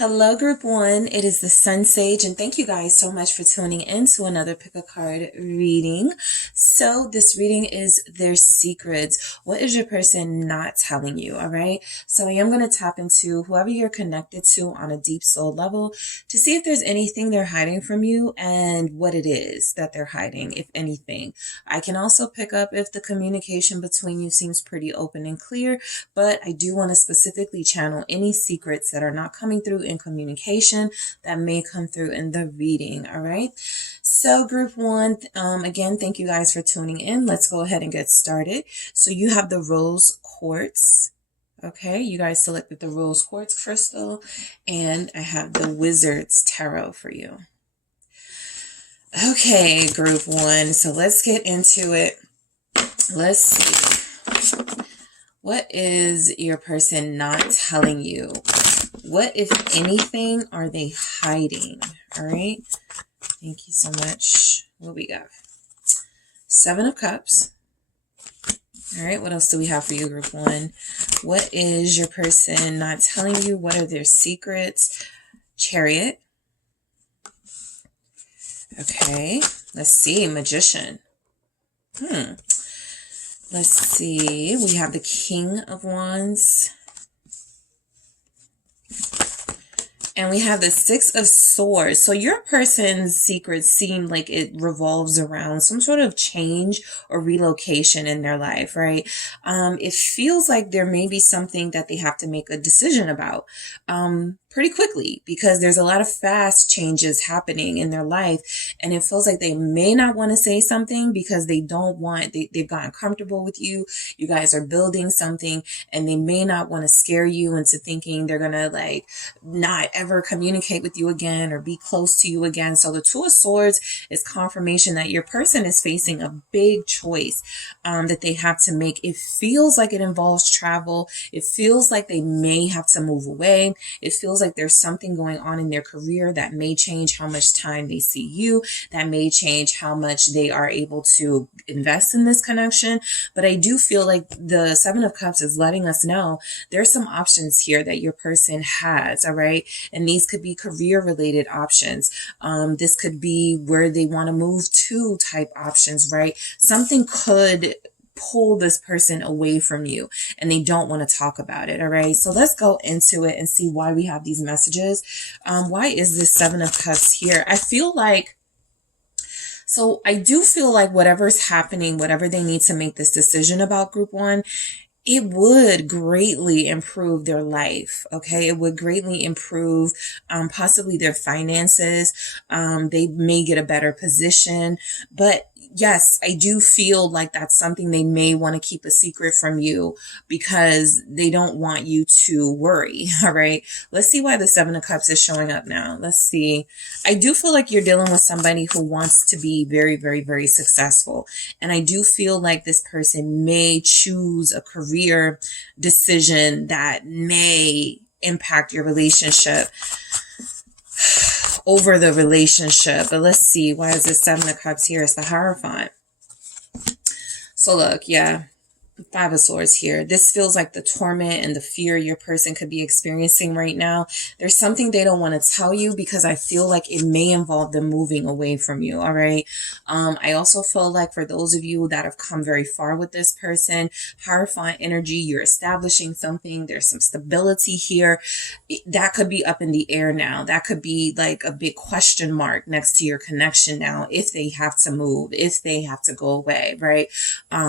Hello, Group 1. It is the SunSage, and thank you guys so much for tuning in to another Pick a Card reading. So this reading is their secrets. What is your person not telling you, all right? So I am going to tap into whoever you're connected to on a deep soul level to see if there's anything they're hiding from you and what it is that they're hiding, if anything. I can also pick up if the communication between you seems pretty open and clear, but I do want to specifically channel any secrets that are not coming through in communication that may come through in the reading. All right. So Group 1, again, thank you guys for tuning in. Let's go ahead and get started. So you have the rose quartz. Okay, you guys selected the rose quartz crystal, and I have the wizard's tarot for you. Okay, Group 1, so let's get into it. Let's see. What is your person not telling you? What, if anything, are they hiding? All right. Thank you so much. What we got? 7 of Cups. All right. What else do we have for you, Group 1? What is your person not telling you? What are their secrets? Chariot. Okay. Let's see. Magician. Let's see. We have the King of Wands. And we have the 6 of Swords. So your person's secrets seem like it revolves around some sort of change or relocation in their life, right? It feels like there may be something that they have to make a decision about pretty quickly, because there's a lot of fast changes happening in their life, and it feels like they may not want to say something because they don't want, they've gotten comfortable with you. You guys are building something, and they may not want to scare you into thinking they're gonna like not ever communicate with you again or be close to you again. So the 2 of Swords is confirmation that your person is facing a big choice that they have to make. It feels like it involves travel. It feels like they may have to move away. It feels like there's something going on in their career that may change how much time they see you, that may change how much they are able to invest in this connection. But I do feel like the 7 of Cups is letting us know there's some options here that your person has, all right? And these could be career related options. This could be where they want to move to type options, right? Something could pull this person away from you and they don't want to talk about it. All right. So let's go into it and see why we have these messages. Why is this 7 of Cups here? I do feel like whatever's happening, whatever they need to make this decision about, Group 1, it would greatly improve their life. Okay. It would greatly improve, possibly their finances. They may get a better position, but yes, I do feel like that's something they may want to keep a secret from you because they don't want you to worry. All right. Let's see why the 7 of Cups is showing up now. Let's see. I do feel like you're dealing with somebody who wants to be very, very, very successful. And I do feel like this person may choose a career decision that may impact your relationship over the relationship. But let's see, why is this 7 of Cups here? It's the Hierophant. So look, yeah, 5 of Swords here. This feels like the torment and the fear your person could be experiencing right now. There's something they don't want to tell you because I feel like it may involve them moving away from you. All right. I also feel like for those of you that have come very far with this person, Hierophant energy, you're establishing something. There's some stability here. That could be up in the air now. That could be like a big question mark next to your connection now, if they have to move, if they have to go away, right?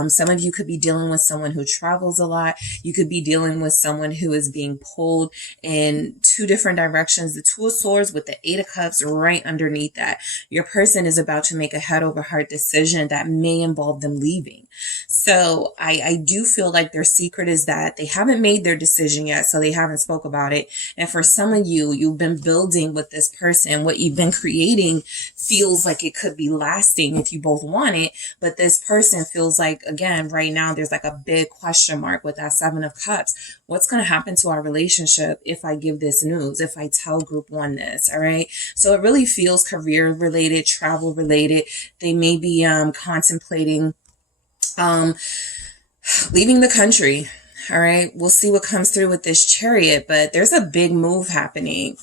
Some of you could be dealing with someone who travels a lot. You could be dealing with someone who is being pulled in 2 different directions. The 2 of Swords with the 8 of Cups right underneath that. Your person is about to make a head over heart decision that may involve them leaving. So I do feel like their secret is that they haven't made their decision yet, so they haven't spoke about it. And for some of you, you've been building with this person. What you've been creating feels like it could be lasting if you both want it. But this person feels like, again, right now, there's like a big question mark with that 7 of Cups. What's going to happen to our relationship if I give this news, if I tell Group 1 this? All right. So it really feels career related, travel related. They may be contemplating leaving the country. All right. We'll see what comes through with this Chariot, but there's a big move happening.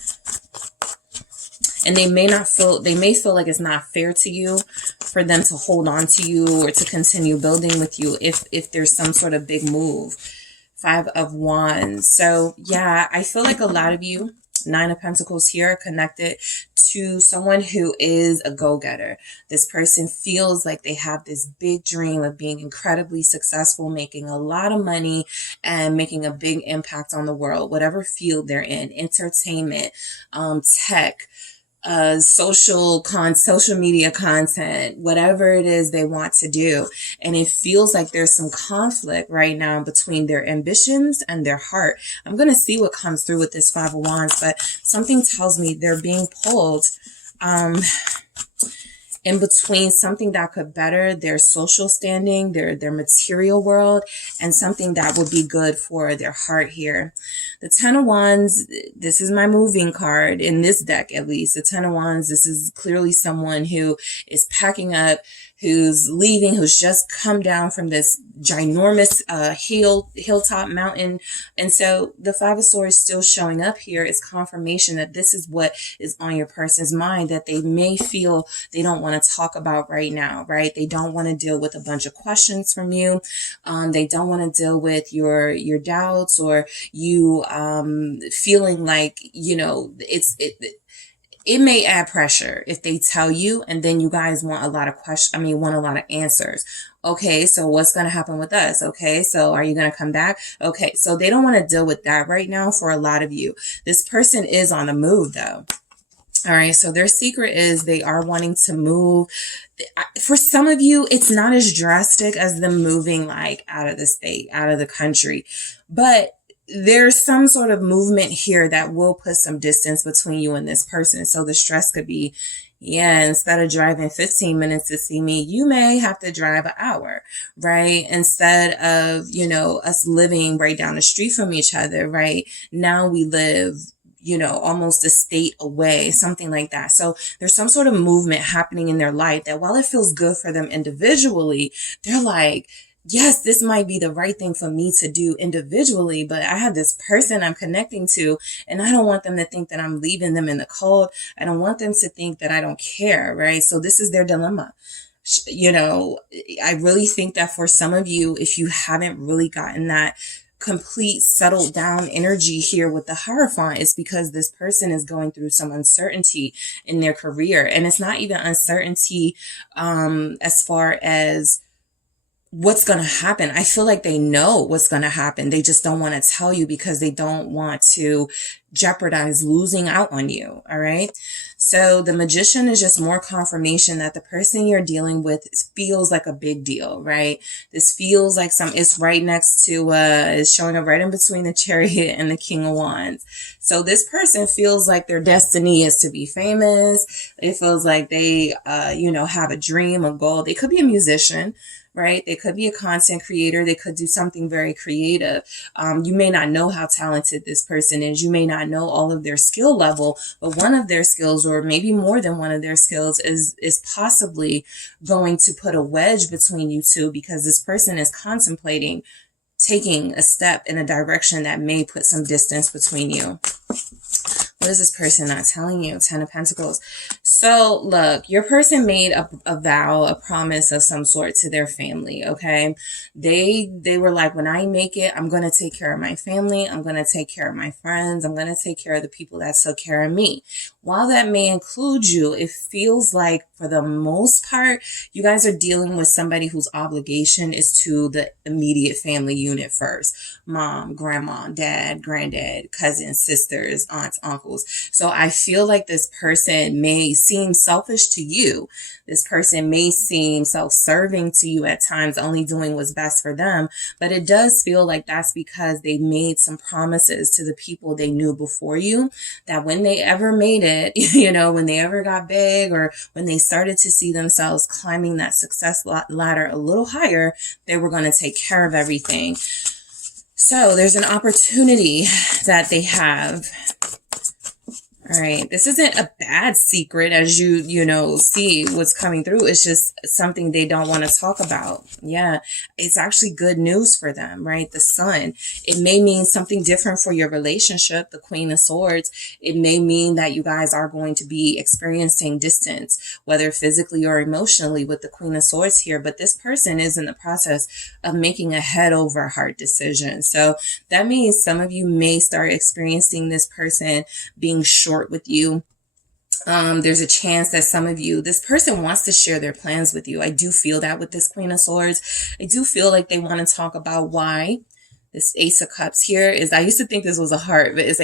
And they may feel like it's not fair to you for them to hold on to you or to continue building with you if there's some sort of big move. 5 of Wands. So yeah, I feel like a lot of you, 9 of Pentacles here, are connected to someone who is a go-getter. This person feels like they have this big dream of being incredibly successful, making a lot of money, and making a big impact on the world, whatever field they're in, entertainment, tech, social media content, whatever it is they want to do. And it feels like there's some conflict right now between their ambitions and their heart. I'm going to see what comes through with this 5 of Wands, but something tells me they're being pulled in between something that could better their social standing, their material world, and something that would be good for their heart here. The 10 of Wands, this is my moving card in this deck, at least. The 10 of Wands, this is clearly someone who is packing up, who's leaving, who's just come down from this ginormous hilltop mountain. And so the 5 of Swords still showing up here is confirmation that this is what is on your person's mind, that they may feel they don't want to talk about right now, right? They don't want to deal with a bunch of questions from you. They don't want to deal with your doubts, or you feeling like, you know, it may add pressure if they tell you, and then you guys want a lot of want a lot of answers. Okay, so what's going to happen with us? Okay, so are you going to come back? Okay, so they don't want to deal with that right now for a lot of you. This person is on the move though. All right, so their secret is they are wanting to move. For some of you, it's not as drastic as them moving like out of the state, out of the country, but there's some sort of movement here that will put some distance between you and this person. So the stress could be, yeah, instead of driving 15 minutes to see me, you may have to drive an hour, right? Instead of, you know, us living right down the street from each other, right? Now we live, you know, almost a state away, something like that. So there's some sort of movement happening in their life that while it feels good for them individually, they're like, yes, this might be the right thing for me to do individually, but I have this person I'm connecting to, and I don't want them to think that I'm leaving them in the cold. I don't want them to think that I don't care, right? So this is their dilemma. You know, I really think that for some of you, if you haven't really gotten that complete settled down energy here with the Hierophant, is because this person is going through some uncertainty in their career. And it's not even uncertainty as far as what's going to happen. I feel like they know what's going to happen. They just don't want to tell you because they don't want to jeopardize losing out on you. All right. So the Magician is just more confirmation that the person you're dealing with feels like a big deal, right? This feels like it's right next to, it's showing up right in between the Chariot and the King of Wands. So this person feels like their destiny is to be famous. It feels like they, you know, have a dream, a goal. They could be a musician, right? They could be a content creator. They could do something very creative. You may not know how talented this person is. You may not know all of their skill level, but one of their skills, or maybe more than one of their skills, is possibly going to put a wedge between you two, because this person is contemplating taking a step in a direction that may put some distance between you. What is this person not telling you? 10 of Pentacles. So look, your person made a vow, a promise of some sort to their family, okay? They were like, when I make it, I'm going to take care of my family. I'm going to take care of my friends. I'm going to take care of the people that took care of me. While that may include you, it feels like for the most part, you guys are dealing with somebody whose obligation is to the immediate family unit first. Mom, grandma, dad, granddad, cousins, sisters, aunts, uncles. So I feel like this person may seem selfish to you. This person may seem self-serving to you at times, only doing what's best for them. But it does feel like that's because they made some promises to the people they knew before you, that when they ever made it, you know, when they ever got big, or when they started to see themselves climbing that success ladder a little higher, they were going to take care of everything. So there's an opportunity that they have. All right. This isn't a bad secret, as you know, see what's coming through. It's just something they don't want to talk about. Yeah. It's actually good news for them, right? The Sun. It may mean something different for your relationship, the Queen of Swords. It may mean that you guys are going to be experiencing distance, whether physically or emotionally, with the Queen of Swords here. But this person is in the process of making a head over heart decision. So that means some of you may start experiencing this person being short with you. There's a chance that some of you, this person wants to share their plans with you. I do feel that with this Queen of Swords. I do feel like they want to talk about why. This Ace of Cups here is, I used to think this was a heart, but it's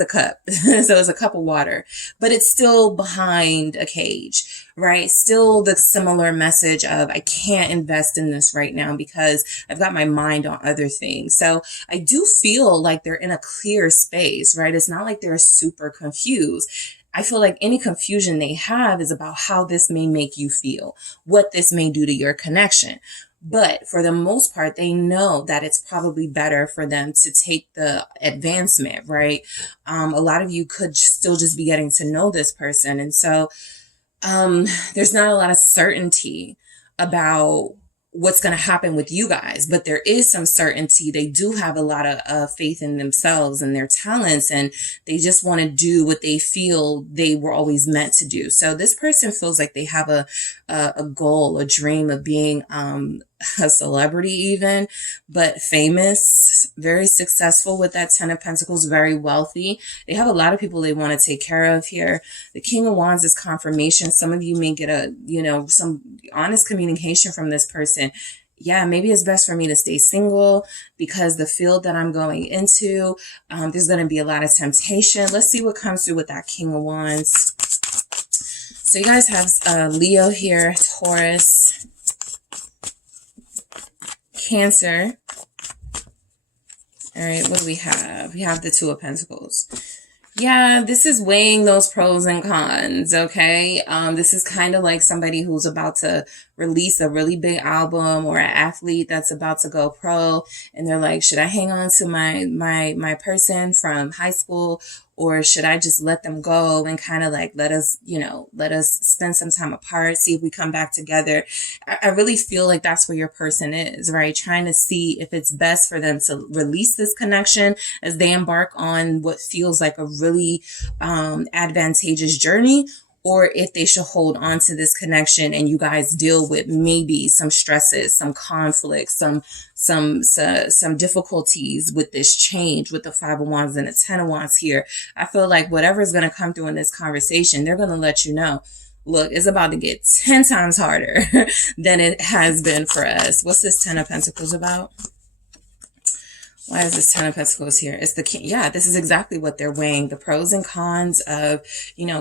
a cup. So it's a cup of water, but it's still behind a cage, right? Still the similar message of, I can't invest in this right now because I've got my mind on other things. So I do feel like they're in a clear space, right? It's not like they're super confused. I feel like any confusion they have is about how this may make you feel, what this may do to your connection. But for the most part, they know that it's probably better for them to take the advancement, right? A lot of you could still just be getting to know this person. And so there's not a lot of certainty about what's going to happen with you guys, but there is some certainty. They do have a lot of faith in themselves and their talents, and they just want to do what they feel they were always meant to do. So this person feels like they have a goal, a dream of being a celebrity even, but famous, very successful with that Ten of Pentacles, very wealthy. They have a lot of people they want to take care of here. The King of Wands is confirmation. Some of you may get some honest communication from this person. Yeah, maybe it's best for me to stay single because the field that I'm going into, there's going to be a lot of temptation. Let's see what comes through with that King of Wands. So you guys have Leo here, Taurus, Cancer. All right, what do we have? We have the Two of Pentacles. Yeah, this is weighing those pros and cons, okay? This is kind of like somebody who's about to release a really big album, or an athlete that's about to go pro, and they're like, should I hang on to my person from high school, or should I just let them go and kind of like let us spend some time apart, see if we come back together? I really feel like that's where your person is, right? Trying to see if it's best for them to release this connection as they embark on what feels like a really advantageous journey, or if they should hold on to this connection and you guys deal with maybe some stresses, some conflicts, some difficulties with this change with the Five of Wands and the Ten of Wands here. I feel like whatever is going to come through in this conversation, they're going to let you know, look, it's about to get 10 times harder than it has been for us. What's this Ten of Pentacles about? Why is this Ten of Pentacles here? It's the king. Yeah, this is exactly what they're weighing. The pros and cons of,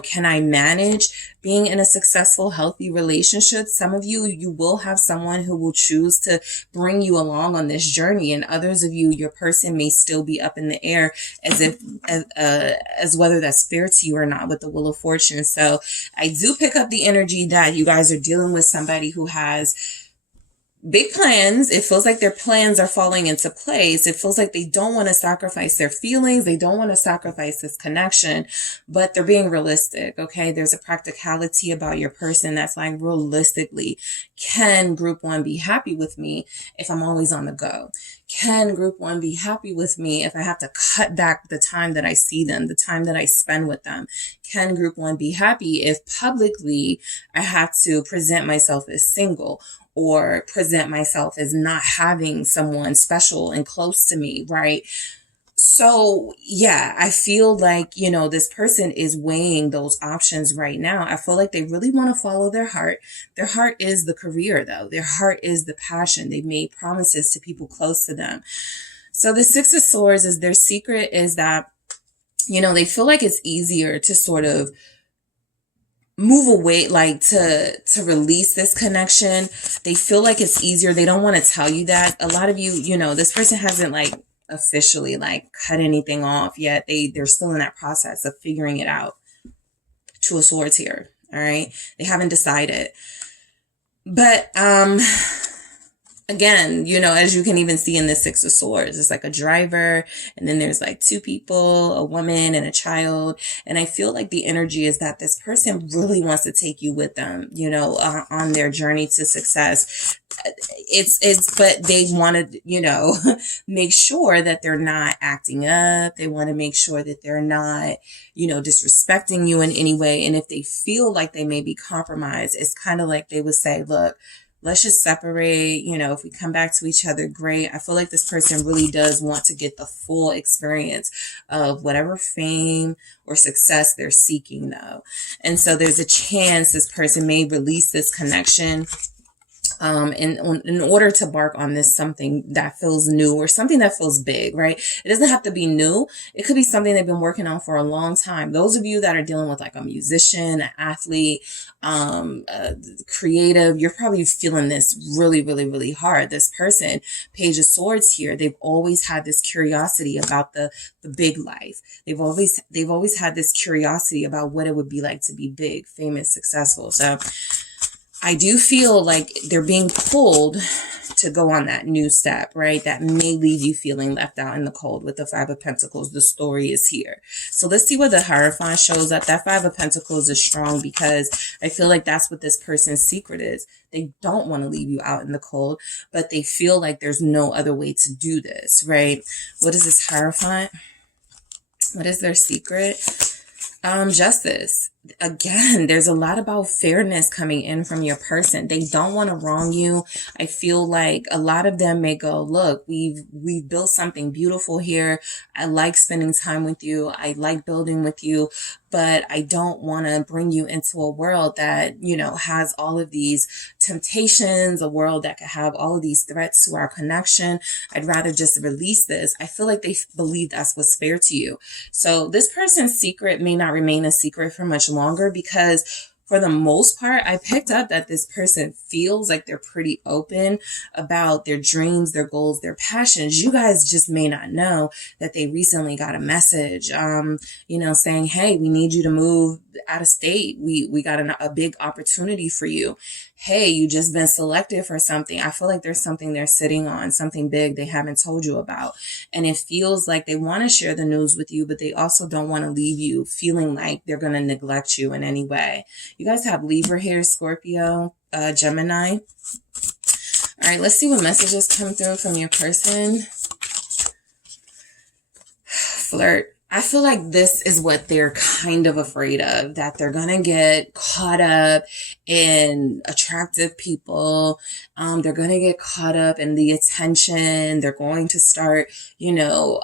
can I manage being in a successful, healthy relationship? Some of you will have someone who will choose to bring you along on this journey. And others of you, your person may still be up in the air as whether that's fair to you or not with the Wheel of Fortune. So I do pick up the energy that you guys are dealing with somebody who has big plans. It feels like their plans are falling into place. It feels like they don't want to sacrifice their feelings. They don't want to sacrifice this connection, but they're being realistic. Okay. There's a practicality about your person that's like, realistically, can group one be happy with me if I'm always on the go? Can group one be happy with me if I have to cut back the time that I see them, the time that I spend with them? Can group one be happy if publicly I have to present myself as single, or present myself as not having someone special and close to me, right? So yeah, I feel like, this person is weighing those options right now. I feel like they really want to follow their heart. Their heart is the career though. Their heart is the passion. They've made promises to people close to them. So the Six of Swords is their secret is that, they feel like it's easier to sort of move away, like to release this connection. They feel like it's easier. They don't want to tell you that. A lot of you, this person hasn't like officially like cut anything off yet. They're still in that process of figuring it out. Two of Swords here. All right. They haven't decided. But Again, you know, as you can even see in the Six of Swords, it's like a driver, and then there's like two people, a woman and a child. And I feel like the energy is that this person really wants to take you with them, you know, on their journey to success. But they want to, you know, make sure that they're not acting up. They want to make sure that they're not, you know, disrespecting you in any way. And if they feel like they may be compromised, it's kind of like they would say, look, let's just separate. You know, if we come back to each other, great. I feel like this person really does want to get the full experience of whatever fame or success they're seeking, though. And so there's a chance this person may release this connection in order to bark on this something that feels new or something that feels big, right? It doesn't have to be new. It could be something they've been working on for a long time. Those of you that are dealing with like a musician, an athlete, creative, you're probably feeling this really, really, really hard. This person, Page of Swords here, they've always had this curiosity about the big life. They've always had this curiosity about what it would be like to be big, famous, successful. So I do feel like they're being pulled to go on that new step, right? That may leave you feeling left out in the cold. With the Five of Pentacles, the story is here. So let's see where the Hierophant shows up. That Five of Pentacles is strong because I feel like that's what this person's secret is. They don't want to leave you out in the cold, but they feel like there's no other way to do this, right? What is this Hierophant? What is their secret? Justice. Again, there's a lot about fairness coming in from your person. They don't want to wrong you. I feel like a lot of them may go, look, we've built something beautiful here. I like spending time with you. I like building with you, but I don't want to bring you into a world that, you know, has all of these temptations, a world that could have all of these threats to our connection. I'd rather just release this. I feel like they believe that's what's fair to you. So this person's secret may not remain a secret for much longer, because for the most part, I picked up that this person feels like they're pretty open about their dreams, their goals, their passions. You guys just may not know that they recently got a message, you know, saying, hey, we need you to move out of state. We got a big opportunity for you. Hey, you just been selected for something. I feel like there's something they're sitting on, something big they haven't told you about. And it feels like they want to share the news with you, but they also don't want to leave you feeling like they're going to neglect you in any way. You guys have Libra here, Scorpio, Gemini. All right, let's see what messages come through from your person. Flirt. I feel like this is what they're kind of afraid of, that they're going to get caught up in attractive people. They're going to get caught up in the attention. They're going to start, you know,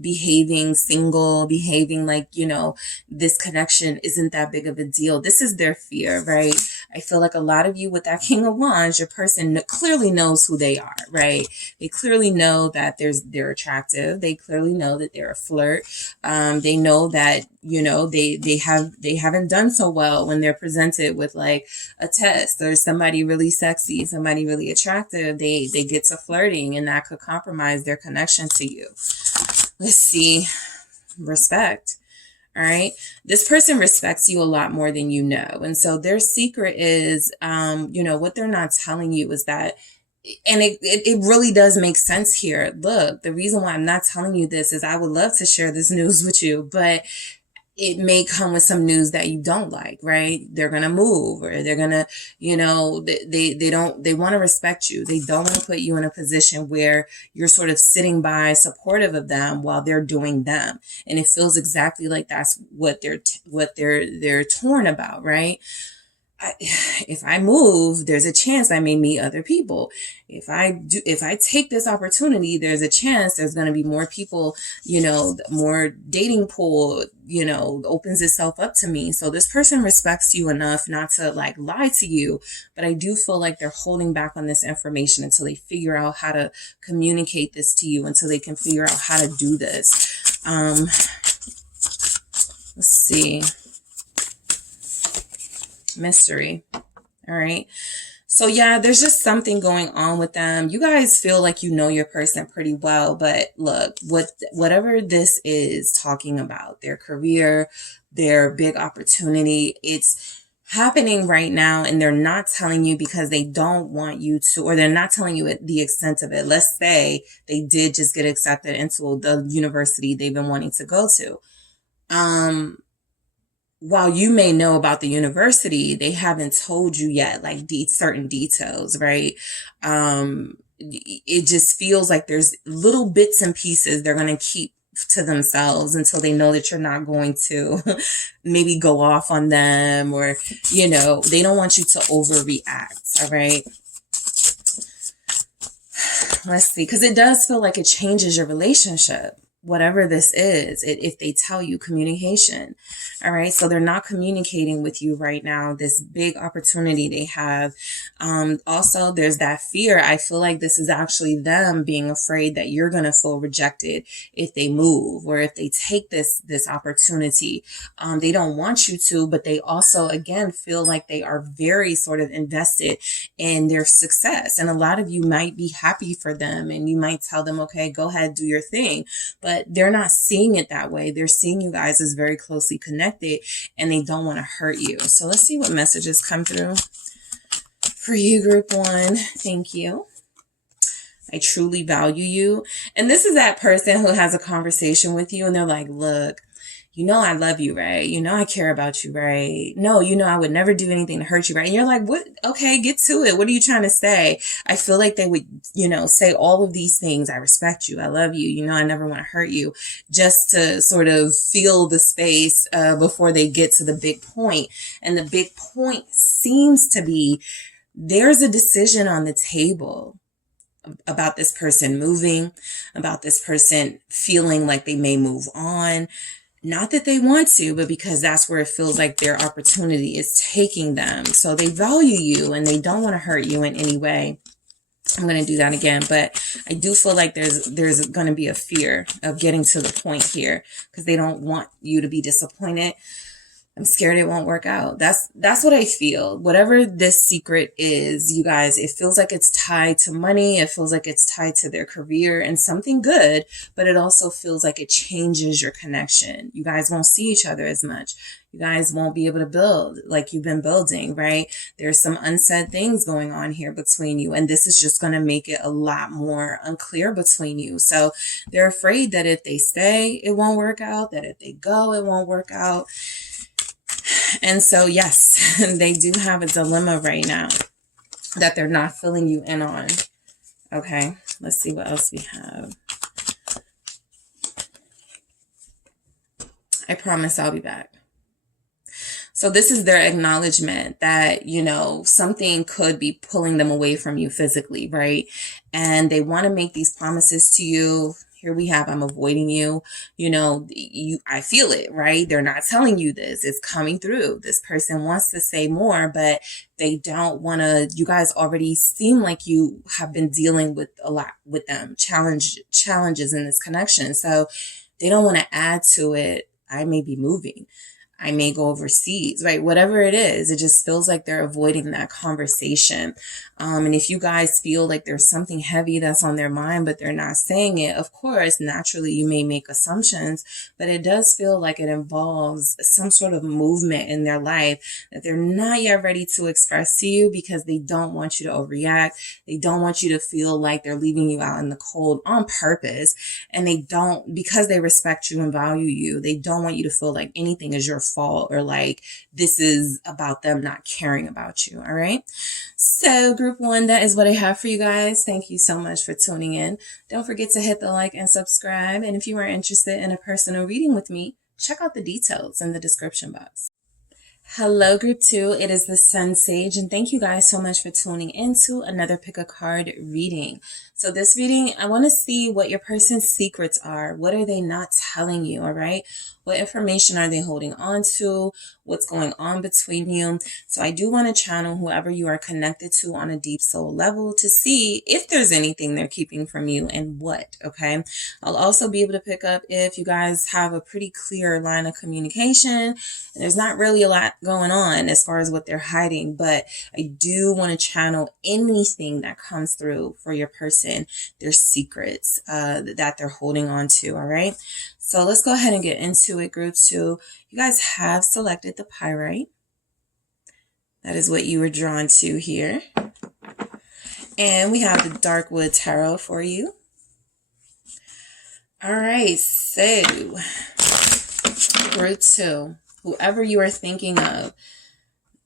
behaving single, behaving like, you know, this connection isn't that big of a deal. This is their fear, right? I feel like a lot of you with that King of Wands, your person clearly knows who they are, right? They clearly know that they're attractive. They clearly know that they're a flirt. They know that, you know, they haven't done so well when they're presented with like a test or somebody really sexy, somebody really attractive. They get to flirting, and that could compromise their connection to you. Let's see. Respect. All right. This person respects you a lot more than you know. And so their secret is, you know, what they're not telling you is that, and it really does make sense here. Look, the reason why I'm not telling you this is I would love to share this news with you, but it may come with some news that you don't like, right? They're going to move, or they're going to, you know, they want to respect you. They don't want to put you in a position where you're sort of sitting by supportive of them while they're doing them. And it feels exactly like that's what they're torn about, right? If I move, there's a chance I may meet other people. If I take this opportunity, there's a chance there's going to be more people, you know, more dating pool, you know, opens itself up to me. So this person respects you enough not to like lie to you, but I do feel like they're holding back on this information until they figure out how to communicate this to you, until they can figure out how to do this. Let's see. Mystery. All right. So yeah, there's just something going on with them. You guys feel like you know your person pretty well, but look, whatever this is talking about, their career, their big opportunity, it's happening right now, and they're not telling you because they don't want you to, or they're not telling you the extent of it. Let's say they did just get accepted into the university they've been wanting to go to. While you may know about the university, they haven't told you yet, like certain details, right? It just feels like there's little bits and pieces they're going to keep to themselves until they know that you're not going to maybe go off on them, or, you know, they don't want you to overreact. All right. Let's see, because it does feel like it changes your relationship. Whatever this is, if they tell you communication. All right. So they're not communicating with you right now, this big opportunity they have. Also, there's that fear. I feel like this is actually them being afraid that you're going to feel rejected if they move, or if they take this opportunity. They don't want you to, but they also, again, feel like they are very sort of invested in their success. And a lot of you might be happy for them, and you might tell them, okay, go ahead, do your thing. But they're not seeing it that way. They're seeing you guys as very closely connected, and they don't want to hurt you. So let's see what messages come through for you, group one. Thank you. I truly value you. And this is that person who has a conversation with you and they're like, look, you know, I love you, right? You know, I care about you, right? No, you know, I would never do anything to hurt you, right? And you're like, what? Okay, get to it. What are you trying to say? I feel like they would, you know, say all of these things. I respect you. I love you. You know, I never want to hurt you, just to sort of feel the space before they get to the big point. And the big point seems to be there's a decision on the table about this person moving, about this person feeling like they may move on. Not that they want to, but because that's where it feels like their opportunity is taking them. So they value you and they don't want to hurt you in any way. I'm going to do that again, but I do feel like there's going to be a fear of getting to the point here because they don't want you to be disappointed. I'm scared it won't work out. That's what I feel. Whatever this secret is, you guys, it feels like it's tied to money. It feels like it's tied to their career and something good, but it also feels like it changes your connection. You guys won't see each other as much. You guys won't be able to build like you've been building, right? There's some unsaid things going on here between you, and this is just going to make it a lot more unclear between you. So they're afraid that if they stay, it won't work out, that if they go, it won't work out. And so, yes, they do have a dilemma right now that they're not filling you in on. Okay, let's see what else we have. I promise I'll be back. So this is their acknowledgement that, you know, something could be pulling them away from you physically, right? And they want to make these promises to you. Here we have, I'm avoiding you. You know, I feel it, right? They're not telling you this. It's coming through. This person wants to say more, but they don't want to. You guys already seem like you have been dealing with a lot with them, challenges in this connection. So they don't want to add to it. I may be moving. I may go overseas, right? Whatever it is, it just feels like they're avoiding that conversation. And if you guys feel like there's something heavy that's on their mind, but they're not saying it, of course, naturally you may make assumptions, but it does feel like it involves some sort of movement in their life that they're not yet ready to express to you because they don't want you to overreact. They don't want you to feel like they're leaving you out in the cold on purpose. And they don't, because they respect you and value you, they don't want you to feel like anything is your fault or like this is about them not caring about you. All right. So group one, that is what I have for you guys. Thank you so much for tuning in. Don't forget to hit the like and subscribe. And if you are interested in a personal reading with me, check out the details in the description box. Hello, group two. It is the SunSage, and thank you guys so much for tuning into another pick a card reading. So this reading, I want to see what your person's secrets are. What are they not telling you? All right. What information are they holding on to? What's going on between you? So I do want to channel whoever you are connected to on a deep soul level to see if there's anything they're keeping from you and what. Okay. I'll also be able to pick up if you guys have a pretty clear line of communication and there's not really a lot going on as far as what they're hiding, but I do want to channel anything that comes through for your person, their secrets that they're holding on to. All right. So let's go ahead and get into it, group two. You guys have selected the pyrite. That is what you were drawn to here. And we have the Darkwood Tarot for you. All right, so group 2, whoever you are thinking of,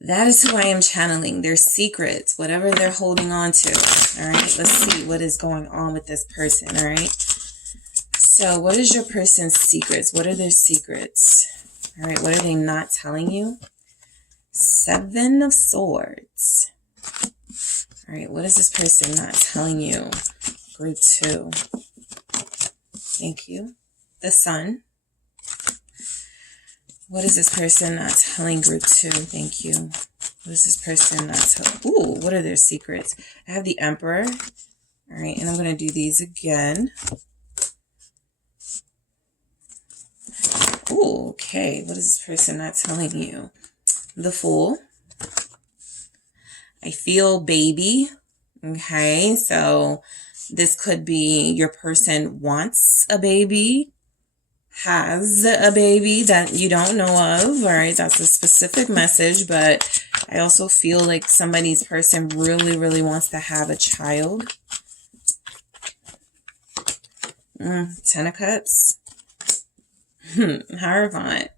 that is who I am channeling. Their secrets, whatever they're holding on to. All right, let's see what is going on with this person. All right, so what is your person's secrets? What are their secrets? All right, what are they not telling you? 7 of Swords. All right, what is this person not telling you? Group 2. Thank you. The Sun. What is this person not telling group 2? Thank you. What is this person not telling? Ooh, what are their secrets? I have the Emperor. All right, and I'm going to do these again. Ooh, okay. What is this person not telling you? The Fool. I feel baby. Okay, so this could be your person wants a baby, has a baby that you don't know of. All right, that's a specific message, but I also feel like somebody's person really, really wants to have a child. 10 of Cups. Hierophant.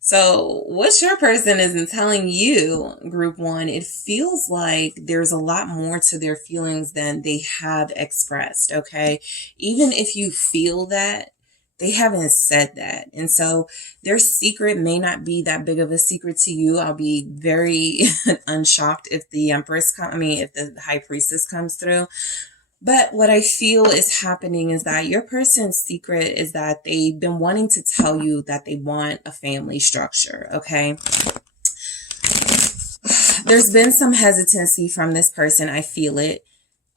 So what your person isn't telling you, group 1, it feels like there's a lot more to their feelings than they have expressed, okay? Even if you feel that, they haven't said that. And so their secret may not be that big of a secret to you. I'll be very unshocked if the Empress if the High Priestess comes through. But what I feel is happening is that your person's secret is that they've been wanting to tell you that they want a family structure, okay? There's been some hesitancy from this person, I feel it,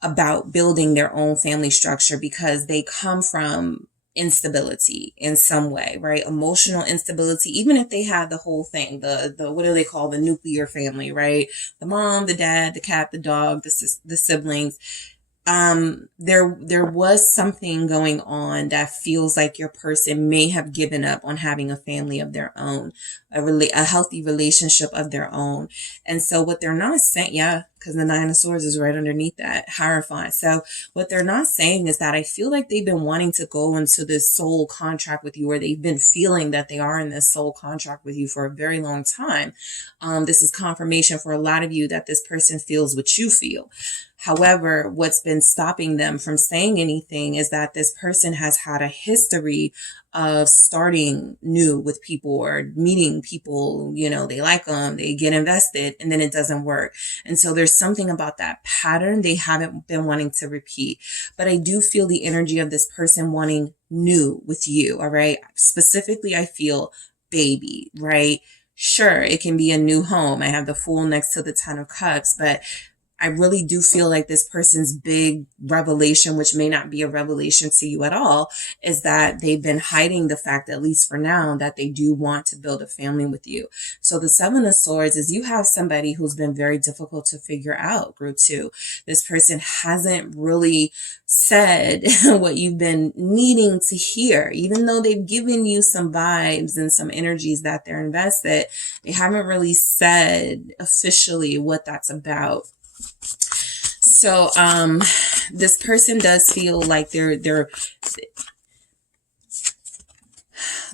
about building their own family structure because they come from instability in some way, right? Emotional instability, even if they had the whole thing, the what do they call the nuclear family, right? The mom, the dad, the cat, the dog, the siblings. There was something going on that feels like your person may have given up on having a family of their own, a healthy relationship of their own. And so what they're not saying, because the 9 of Swords is right underneath that, Hierophant. So what they're not saying is that I feel like they've been wanting to go into this soul contract with you, or they've been feeling that they are in this soul contract with you for a very long time. This is confirmation for a lot of you that this person feels what you feel. However, what's been stopping them from saying anything is that this person has had a history of starting new with people or meeting people, they like them, they get invested, and then it doesn't work. And so there's something about that pattern they haven't been wanting to repeat. But I do feel the energy of this person wanting new with you, all right? Specifically, I feel baby, right? Sure, it can be a new home. I have the Fool next to the 10 of Cups, but I really do feel like this person's big revelation, which may not be a revelation to you at all, is that they've been hiding the fact, at least for now, that they do want to build a family with you. So the 7 of Swords is you have somebody who's been very difficult to figure out, group 2. This person hasn't really said what you've been needing to hear. Even though they've given you some vibes and some energies that they're invested, they haven't really said officially what that's about. So, this person does feel like they're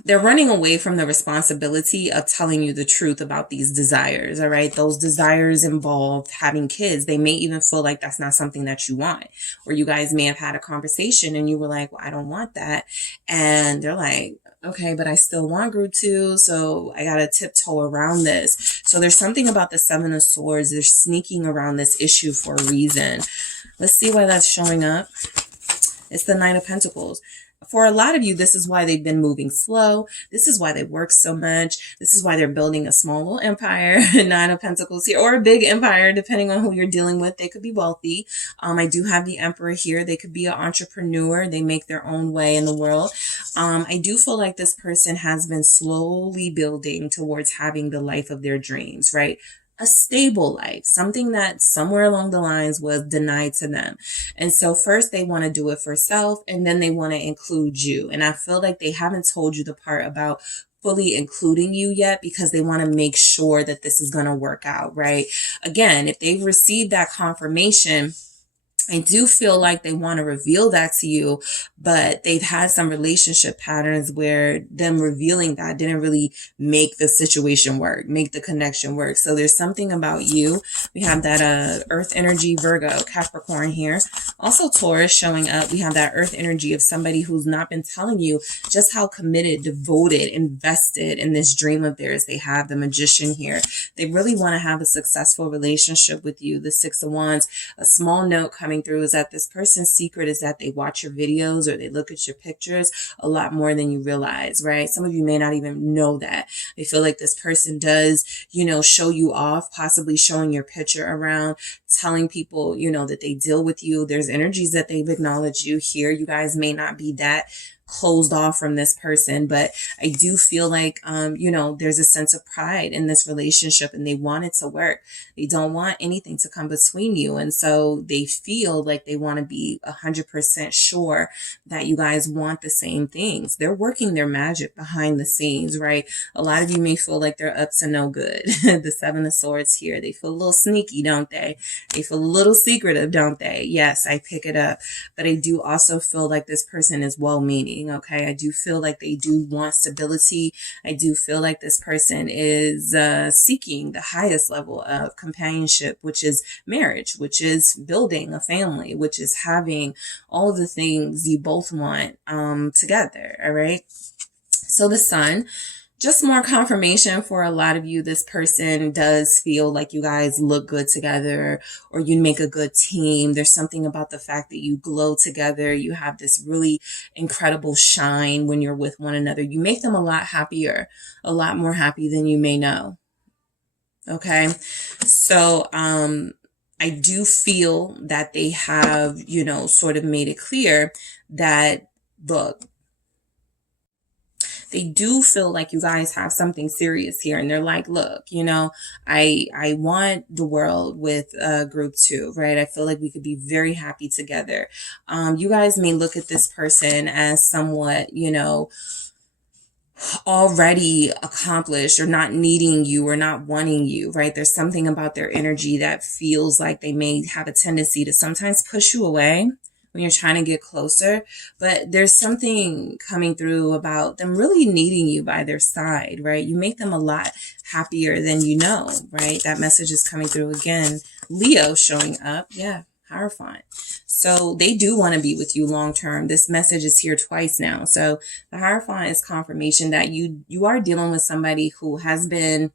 running away from the responsibility of telling you the truth about these desires. All right. Those desires involve having kids. They may even feel like that's not something that you want, or you guys may have had a conversation and you were like, well, I don't want that. And they're like, okay, but I still want group 2, so I got to tiptoe around this. So there's something about the 7 of Swords. They're sneaking around this issue for a reason. Let's see why that's showing up. It's the 9 of Pentacles. For a lot of you, this is why they've been moving slow. This is why they work so much. This is why they're building a small little empire, 9 of Pentacles here, or a big empire, depending on who you're dealing with. They could be wealthy. I do have the Emperor here. They could be an entrepreneur. They make their own way in the world. I do feel like this person has been slowly building towards having the life of their dreams, right? A stable life, something that somewhere along the lines was denied to them. And so first they want to do it for self, and then they want to include you. And I feel like they haven't told you the part about fully including you yet because they want to make sure that this is going to work out, right? Again, if they've received that confirmation, I do feel like they want to reveal that to you, but they've had some relationship patterns where them revealing that didn't really make the situation work, make the connection work. So there's something about you. We have that earth energy, Virgo, Capricorn here. Also Taurus showing up. We have that earth energy of somebody who's not been telling you just how committed, devoted, invested in this dream of theirs they have. The Magician here. They really want to have a successful relationship with you. The Six of Wands. A small note coming through is that this person's secret is that they watch your videos or they look at your pictures a lot more than you realize, right? Some of you may not even know that. They feel like this person does, you know, show you off, possibly showing your picture around, telling people, you know, that they deal with you. There's energies that they've acknowledged you here. You guys may not be that closed off from this person, but I do feel like, you know, there's a sense of pride in this relationship and they want it to work. They don't want anything to come between you. And so they feel like they want to be 100% sure that you guys want the same things. They're working their magic behind the scenes, right? A lot of you may feel like they're up to no good. The Seven of Swords here. They feel a little sneaky, don't they? They feel a little secretive, don't they? Yes, I pick it up. But I do also feel like this person is well-meaning. Okay, I do feel like they do want stability. I do feel like this person is seeking the highest level of companionship, which is marriage, which is building a family, which is having all of the things you both want together. All right. So the Sun. Just more confirmation for a lot of you. This person does feel like you guys look good together or you make a good team. There's something about the fact that you glow together. You have this really incredible shine when you're with one another. You make them a lot happier, a lot more happy than you may know. Okay. So, I do feel that they have, you know, sort of made it clear that, look, they do feel like you guys have something serious here. And they're like, look, you know, I want the world with group 2, right? I feel like we could be very happy together. You guys may look at this person as somewhat, you know, already accomplished or not needing you or not wanting you, right? There's something about their energy that feels like they may have a tendency to sometimes push you away when you're trying to get closer, but there's something coming through about them really needing you by their side, right? You make them a lot happier than you know, right? That message is coming through again. Leo showing up. Yeah, Hierophant. So they do want to be with you long term. This message is here twice now. So the Hierophant is confirmation that you are dealing with somebody who has been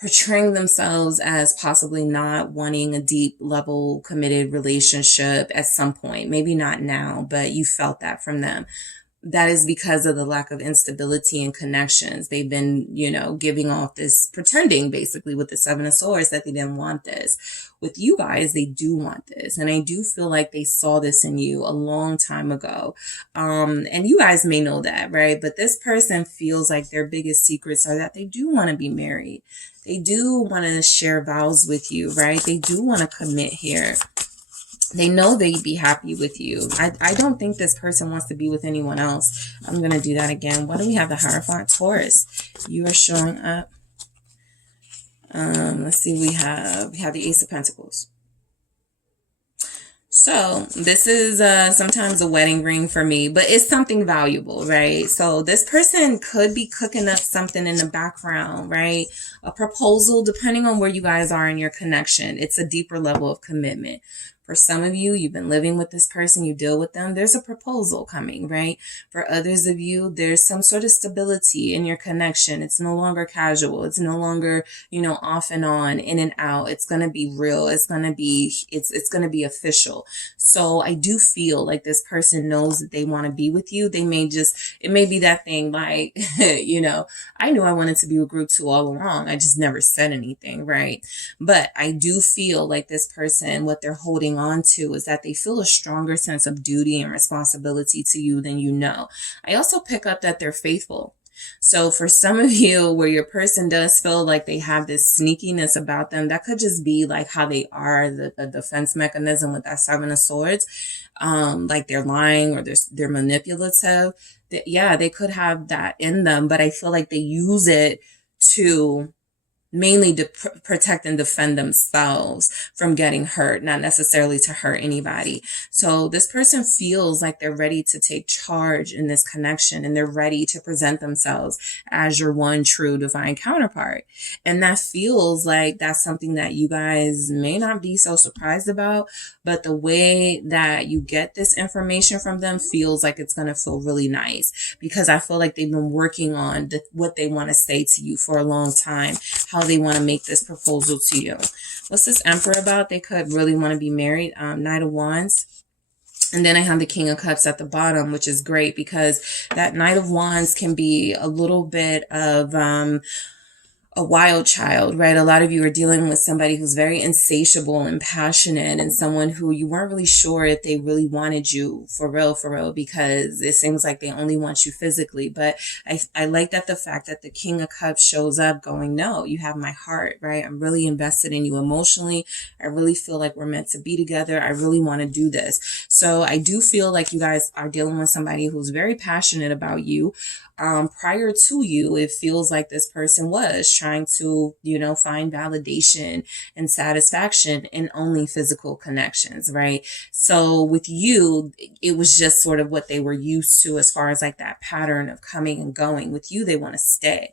portraying themselves as possibly not wanting a deep level committed relationship at some point. Maybe not now, but you felt that from them. That is because of the lack of instability and connections. They've been, you know, giving off this, pretending basically with the Seven of Swords that they didn't want this. With you guys, they do want this. And I do feel like they saw this in you a long time ago. And you guys may know that, right? But this person feels like their biggest secrets are that they do want to be married. They do want to share vows with you, right? They do want to commit here. They know they'd be happy with you. I don't think this person wants to be with anyone else. I'm going to do that again. What do we have? The Hierophant, Taurus. You are showing up. Let's see. We have the Ace of Pentacles. So this is sometimes a wedding ring for me, but it's something valuable, right? So this person could be cooking up something in the background, right? A proposal, depending on where you guys are in your connection. It's a deeper level of commitment. For some of you, you've been living with this person, you deal with them, there's a proposal coming, right? For others of you, there's some sort of stability in your connection. It's no longer casual. It's no longer, you know, off and on, in and out. It's going to be real. It's going to be official. So I do feel like this person knows that they want to be with you. They may just, it may be that thing like, you know, I knew I wanted to be with group 2 all along. I just never said anything, right? But I do feel like this person, what they're holding on to is that they feel a stronger sense of duty and responsibility to you than you know. I also pick up that they're faithful. So for some of you where your person does feel like they have this sneakiness about them, that could just be like how they are, the defense mechanism with that Seven of Swords, like they're lying or they're manipulative. yeah, they could have that in them, but I feel like they use it to mainly to protect and defend themselves from getting hurt, not necessarily to hurt anybody. So this person feels like they're ready to take charge in this connection, and they're ready to present themselves as your one true divine counterpart. And that feels like that's something that you guys may not be so surprised about, but the way that you get this information from them feels like it's going to feel really nice, because I feel like they've been working on what they want to say to you for a long time, how they want to make this proposal to you. What's this Emperor about? They could really want to be married. Knight of Wands. And then I have the King of Cups at the bottom, which is great because that Knight of Wands can be a little bit of a wild child, right? A lot of you are dealing with somebody who's very insatiable and passionate, and someone who you weren't really sure if they really wanted you for real, because it seems like they only want you physically. But I like that the fact that the King of Cups shows up going, no, you have my heart, right? I'm really invested in you emotionally. I really feel like we're meant to be together. I really want to do this. So I do feel like you guys are dealing with somebody who's very passionate about you. Prior to you, it feels like this person was trying to, find validation and satisfaction in only physical connections, right? So with you, it was just sort of what they were used to as far as like that pattern of coming and going. With you, they want to stay.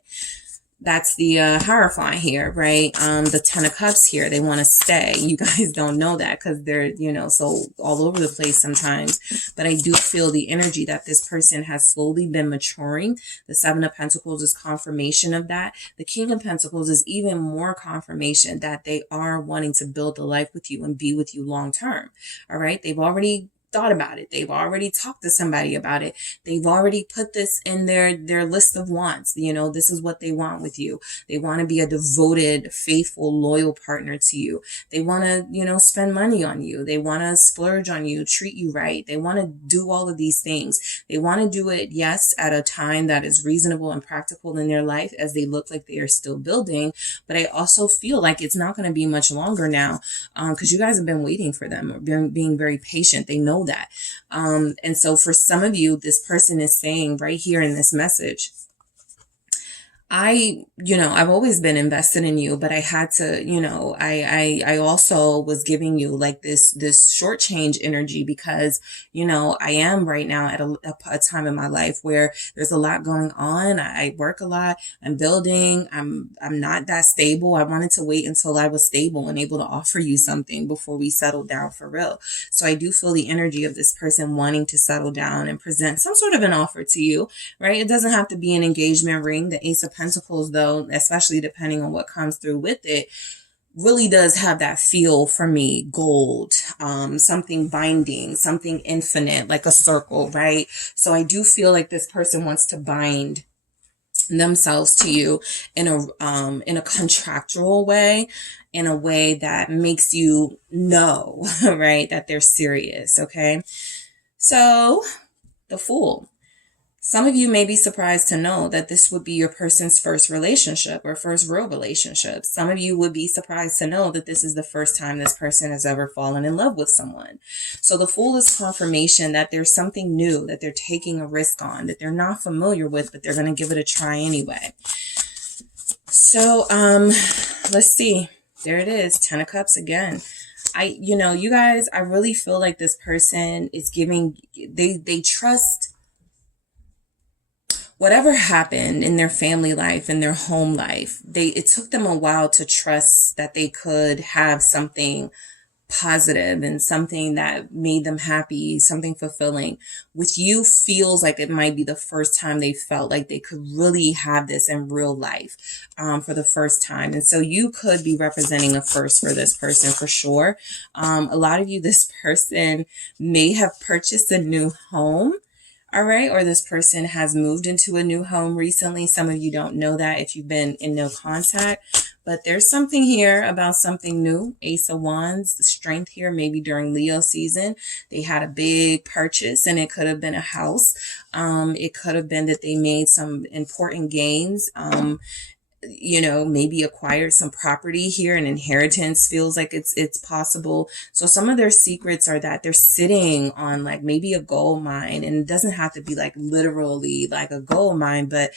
That's the Hierophant here, right? The Ten of Cups here, they want to stay. You guys don't know that because they're, so all over the place sometimes. But I do feel the energy that this person has slowly been maturing. The Seven of Pentacles is confirmation of that. The King of Pentacles is even more confirmation that they are wanting to build a life with you and be with you long term. All right. They've already thought about it. They've already talked to somebody about it. They've already put this in their list of wants. This is what they want with you. They want to be a devoted, faithful, loyal partner to you. They want to, spend money on you. They want to splurge on you, treat you right. They want to do all of these things. They want to do it, yes, at a time that is reasonable and practical in their life as they look like they are still building. But I also feel like it's not going to be much longer now because you guys have been waiting for them, being very patient. They know that. And so for some of you, this person is saying right here in this message, I've always been invested in you, but I had to, I also was giving you like this short change energy because, I am right now at a time in my life where there's a lot going on. I work a lot. I'm building. I'm not that stable. I wanted to wait until I was stable and able to offer you something before we settle down for real. So I do feel the energy of this person wanting to settle down and present some sort of an offer to you, right? It doesn't have to be an engagement ring. The Ace of Pentacles, though, especially depending on what comes through with it, really does have that feel for me. Gold, something binding, something infinite, like a circle, right? So I do feel like this person wants to bind themselves to you in a contractual way, in a way that makes you know, right, that they're serious. Okay. So the Fool. Some of you may be surprised to know that this would be your person's first relationship or first real relationship. Some of you would be surprised to know that this is the first time this person has ever fallen in love with someone. So the Fool is confirmation that there's something new, that they're taking a risk on, that they're not familiar with, but they're going to give it a try anyway. So let's see. There it is. 10 of Cups again. You guys, I really feel like this person is giving, they trust whatever happened in their family life, in their home life. It took them a while to trust that they could have something positive and something that made them happy, something fulfilling. With you, feels like it might be the first time they felt like they could really have this in real life for the first time. And so you could be representing a first for this person for sure. A lot of you, this person may have purchased a new home. All right. Or this person has moved into a new home recently. Some of you don't know that if you've been in no contact, but there's something here about something new. Ace of Wands, the strength here, maybe during Leo season, they had a big purchase and it could have been a house. It could have been that they made some important gains. you know, maybe acquired some property here. An inheritance feels like it's possible. So some of their secrets are that they're sitting on like maybe a gold mine, and it doesn't have to be like literally like a gold mine, but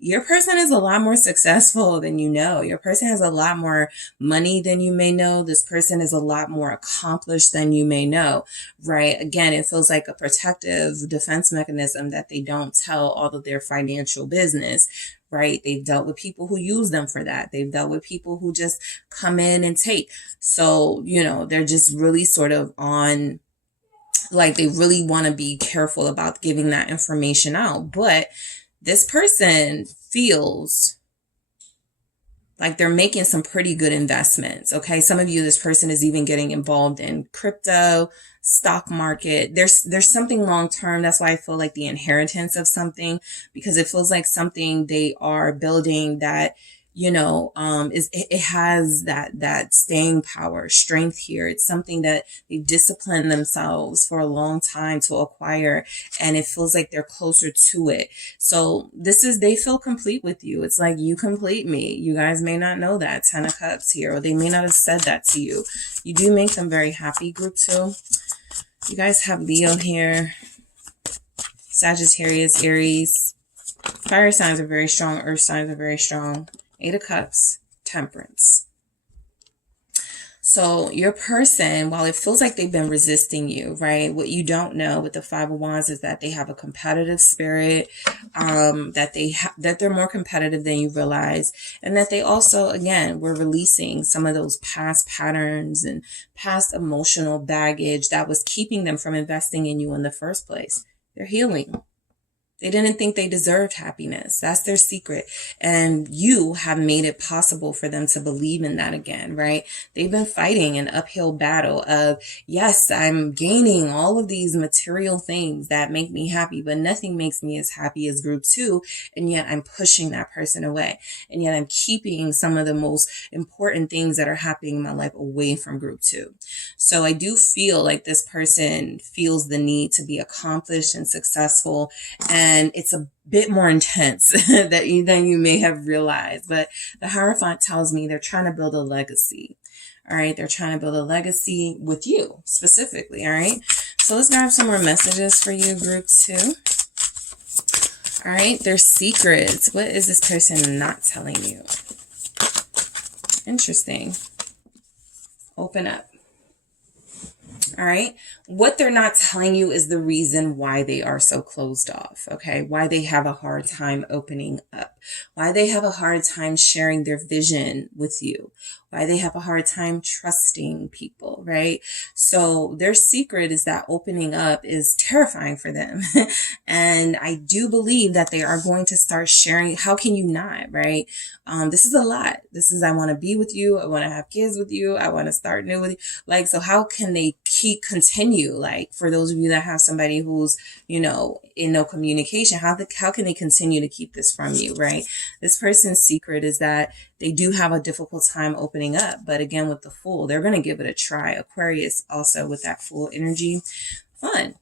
your person is a lot more successful than you know. Your person has a lot more money than you may know. This person is a lot more accomplished than you may know, right? Again, it feels like a protective defense mechanism that they don't tell all of their financial business, right? They've dealt with people who use them for that. They've dealt with people who just come in and take. So, you know, they're just really sort of on, like, they really want to be careful about giving that information out. But this person feels like they're making some pretty good investments. Okay. Some of you, this person is even getting involved in crypto, stock market. There's something long term. That's why I feel like the inheritance of something, because it feels like something they are building that, you know, it has that staying power, strength here. It's something that they've disciplined themselves for a long time to acquire, and it feels like they're closer to it. So they feel complete with you. It's like, you complete me. You guys may not know that, 10 of Cups here, or they may not have said that to you. You do make them very happy, group 2. You guys have Leo here, Sagittarius, Aries. Fire signs are very strong. Earth signs are very strong. 8 of Cups, Temperance. So your person, while it feels like they've been resisting you, right? What you don't know with the 5 of Wands is that they have a competitive spirit, that they're more competitive than you realize, and that they also, again, were releasing some of those past patterns and past emotional baggage that was keeping them from investing in you in the first place. They're healing. They didn't think they deserved happiness. That's their secret. And you have made it possible for them to believe in that again, right? They've been fighting an uphill battle of, yes, I'm gaining all of these material things that make me happy, but nothing makes me as happy as group 2. And yet I'm pushing that person away. And yet I'm keeping some of the most important things that are happening in my life away from group 2. So I do feel like this person feels the need to be accomplished and successful, and it's a bit more intense than you may have realized. But the Hierophant tells me they're trying to build a legacy. All right. They're trying to build a legacy with you specifically. All right. So let's grab some more messages for you, group 2. All right. Their secrets. What is this person not telling you? Interesting. Open up. All right. What they're not telling you is the reason why they are so closed off. Okay. Why they have a hard time opening up, why they have a hard time sharing their vision with you, why they have a hard time trusting people, right? So their secret is that opening up is terrifying for them. And I do believe that they are going to start sharing. How can you not, right? This is a lot. This is, I want to be with you. I want to have kids with you. I want to start new with you. Like, so how can they continue? Like, for those of you that have somebody who's, you know, in no communication, how can they continue to keep this from you, right? This person's secret is that they do have a difficult time opening up. But again, with the Fool, they're going to give it a try. Aquarius also with that Fool energy. Fun.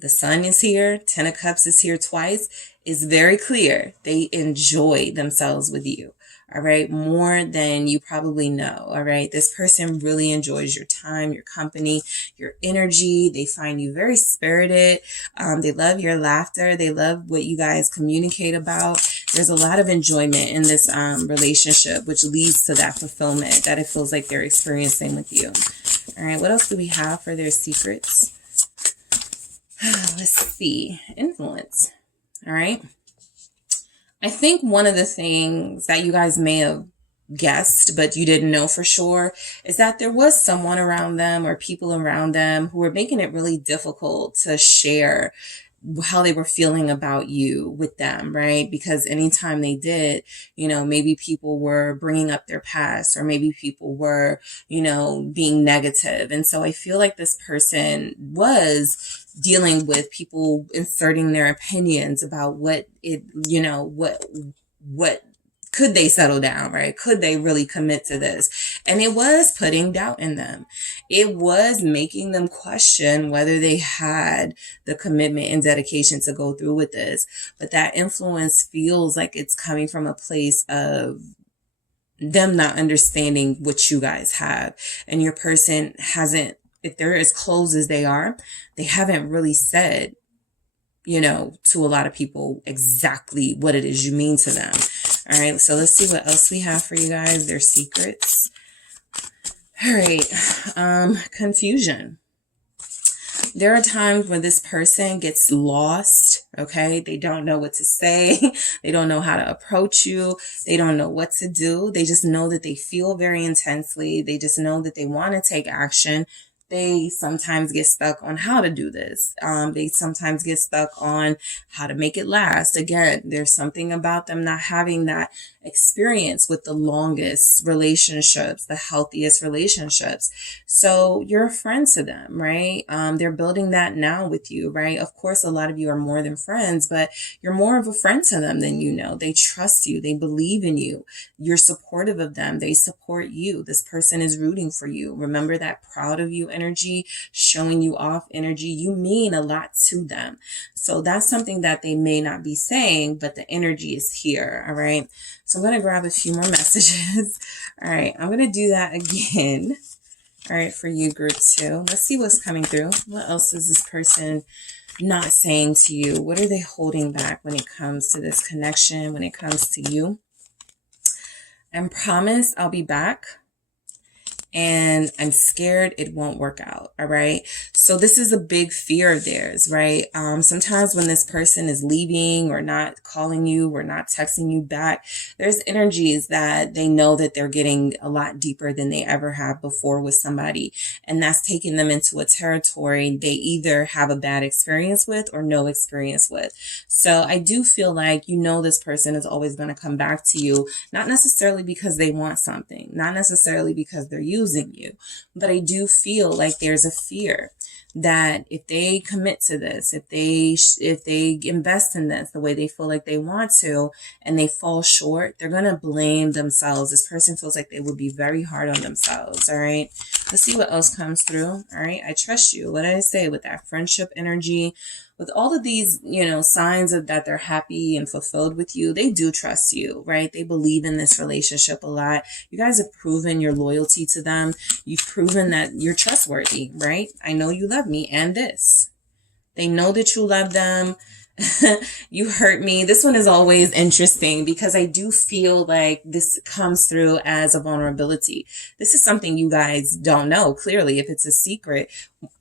The Sun is here. 10 of Cups is here twice. It's very clear they enjoy themselves with you. All right. More than you probably know. All right. This person really enjoys your time, your company, your energy. They find you very spirited. They love your laughter. They love what you guys communicate about. There's a lot of enjoyment in this relationship, which leads to that fulfillment that it feels like they're experiencing with you. All right. What else do we have for their secrets? Let's see. Influence. All right. I think one of the things that you guys may have guessed, but you didn't know for sure, is that there was someone around them or people around them who were making it really difficult to share how they were feeling about you with them, right? Because anytime they did, you know, maybe people were bringing up their past, or maybe people were, you know, being negative. And so I feel like this person was dealing with people inserting their opinions about what could they settle down, right? Could they really commit to this? And it was putting doubt in them. It was making them question whether they had the commitment and dedication to go through with this. But that influence feels like it's coming from a place of them not understanding what you guys have. And your person hasn't, if they're as close as they are, they haven't really said, you know, to a lot of people exactly what it is you mean to them. All right, so let's see what else we have for you guys. Their secrets. All right, confusion. There are times when this person gets lost, okay? They don't know what to say. They don't know how to approach you. They don't know what to do. They just know that they feel very intensely. They just know that they want to take action. They sometimes get stuck on how to do this. They sometimes get stuck on how to make it last. Again, there's something about them not having that experience with the longest relationships, the healthiest relationships. So you're a friend to them, right? They're building that now with you, right? Of course, a lot of you are more than friends, but you're more of a friend to them than you know. They trust you. They believe in you. You're supportive of them. They support you. This person is rooting for you. Remember that proud of you energy, showing you off energy. You mean a lot to them. So that's something that they may not be saying, but the energy is here. All right. So I'm going to grab a few more messages. All right. I'm going to do that again. All right. For you, group 2. Let's see what's coming through. What else is this person not saying to you? What are they holding back when it comes to this connection, when it comes to you? And promise I'll be back. And I'm scared it won't work out. All right. So this is a big fear of theirs, right? Sometimes when this person is leaving or not calling you or not texting you back, there's energies that they know that they're getting a lot deeper than they ever have before with somebody. And that's taking them into a territory they either have a bad experience with or no experience with. So I do feel like, you know, this person is always going to come back to you, not necessarily because they want something, not necessarily because they're using you, but I do feel like there's a fear that if they commit to this, if they invest in this the way they feel like they want to, and they fall short, they're going to blame themselves. This person feels like they would be very hard on themselves. All right. Let's see what else comes through. All right. I trust you. What did I say with that friendship energy? With all of these, you know, signs of that they're happy and fulfilled with you, they do trust you, right? They believe in this relationship a lot. You guys have proven your loyalty to them. You've proven that you're trustworthy, right? I know you love me and this. They know that you love them. You hurt me. This one is always interesting because I do feel like this comes through as a vulnerability. This is something you guys don't know. Clearly, if it's a secret,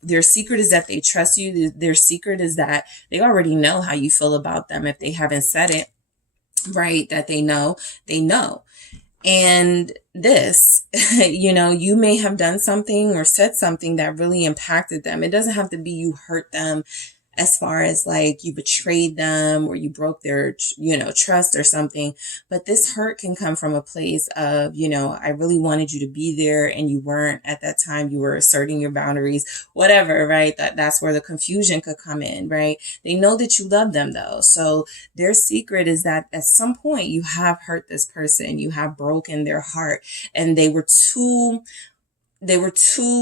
their secret is that they trust you. Their secret is that they already know how you feel about them. If they haven't said it, right, that they know. And this, you know, you may have done something or said something that really impacted them. It doesn't have to be you hurt them as far as like you betrayed them or you broke their, you know, trust or something. But this hurt can come from a place of, you know, I really wanted you to be there and you weren't at that time. You were asserting your boundaries, whatever, right? That's where the confusion could come in, right? They know that you love them though. So their secret is that at some point you have hurt this person, you have broken their heart, and they were too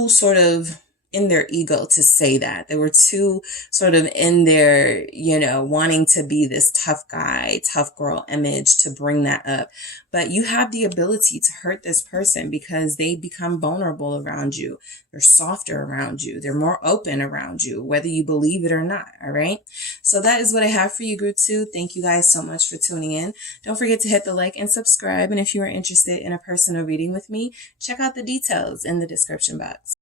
sort of in their ego to say that. They were too sort of in their, you know, wanting to be this tough guy, tough girl image to bring that up. But you have the ability to hurt this person because they become vulnerable around you. They're softer around you. They're more open around you, whether you believe it or not. All right. So that is what I have for you, group 2. Thank you guys so much for tuning in. Don't forget to hit the like and subscribe. And if you are interested in a personal reading with me, check out the details in the description box.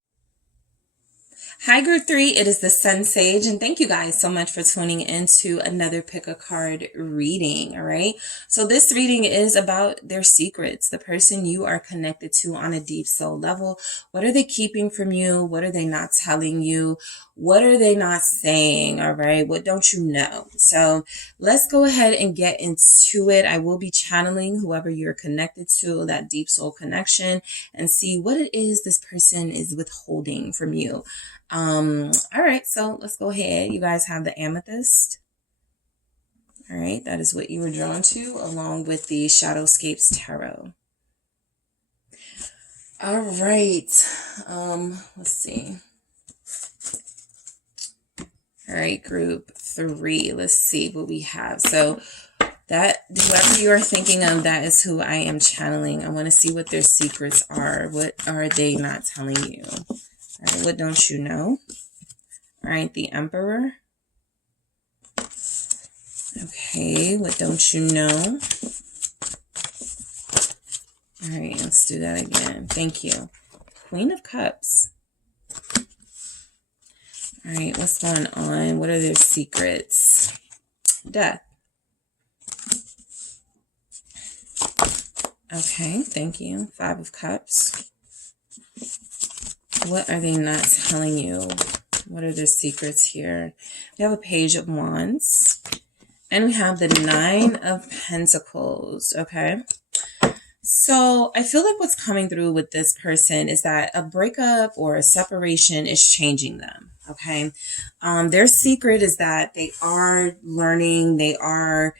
Hi, group 3. It is the SunSage, and thank you guys so much for tuning into another pick a card reading. All right. So this reading is about their secrets, the person you are connected to on a deep soul level. What are they keeping from you? What are they not telling you? What are they not saying? All right. What don't you know? So let's go ahead and get into it. I will be channeling whoever you're connected to, that deep soul connection, and see what it is this person is withholding from you. All right, so let's go ahead. You guys have the amethyst. All right, that is what you were drawn to, along with the Shadowscapes Tarot. All right. Let's see. All right, group 3. Let's see what we have. So that whoever you are thinking of, that is who I am channeling. I want to see what their secrets are. What are they not telling you? All right, what don't you know? All right, the Emperor. Okay, what don't you know? All right, let's do that again. Thank you. Queen of Cups. All right, what's going on? What are their secrets? Death. Okay, thank you. 5 of Cups. What are they not telling you? What are their secrets here? We have a Page of Wands. And we have the 9 of Pentacles, okay? So I feel like what's coming through with this person is that a breakup or a separation is changing them, okay? Their secret is that they are learning, they are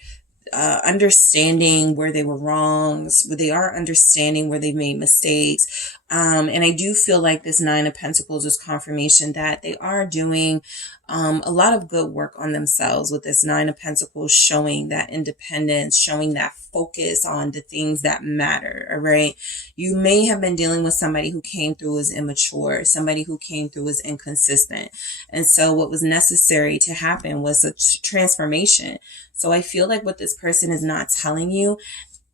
understanding where they were wrong. They are understanding where they made mistakes. And I do feel like this 9 of Pentacles is confirmation that they are doing a lot of good work on themselves with this 9 of Pentacles, showing that independence, showing that focus on the things that matter. All right. You may have been dealing with somebody who came through as immature, somebody who came through as inconsistent. And so what was necessary to happen was a transformation. So I feel like what this person is not telling you,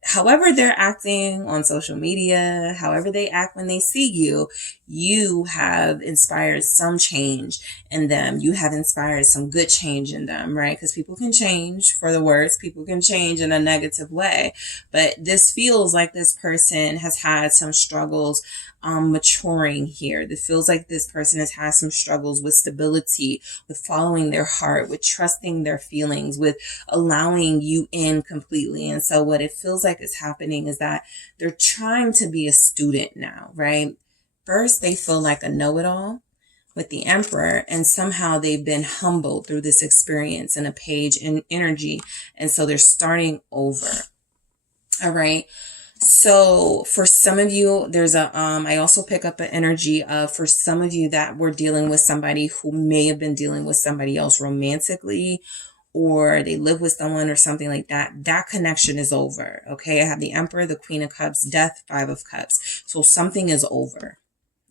however they're acting on social media, however they act when they see you, you have inspired some change in them. You have inspired some good change in them, right? Because people can change for the worse. People can change in a negative way. But this feels like this person has had some struggles maturing here. It feels like this person has had some struggles with stability, with following their heart, with trusting their feelings, with allowing you in completely. And so what it feels like is happening is that they're trying to be a student now, right? First, they feel like a know-it-all with the Emperor, and somehow they've been humbled through this experience and a Page in energy. And so they're starting over. All right. So for some of you, there's I also pick up an energy of, for some of you that were dealing with somebody who may have been dealing with somebody else romantically, or they live with someone or something like that, that connection is over. Okay. I have the Emperor, the Queen of Cups, Death, 5 of Cups. So something is over.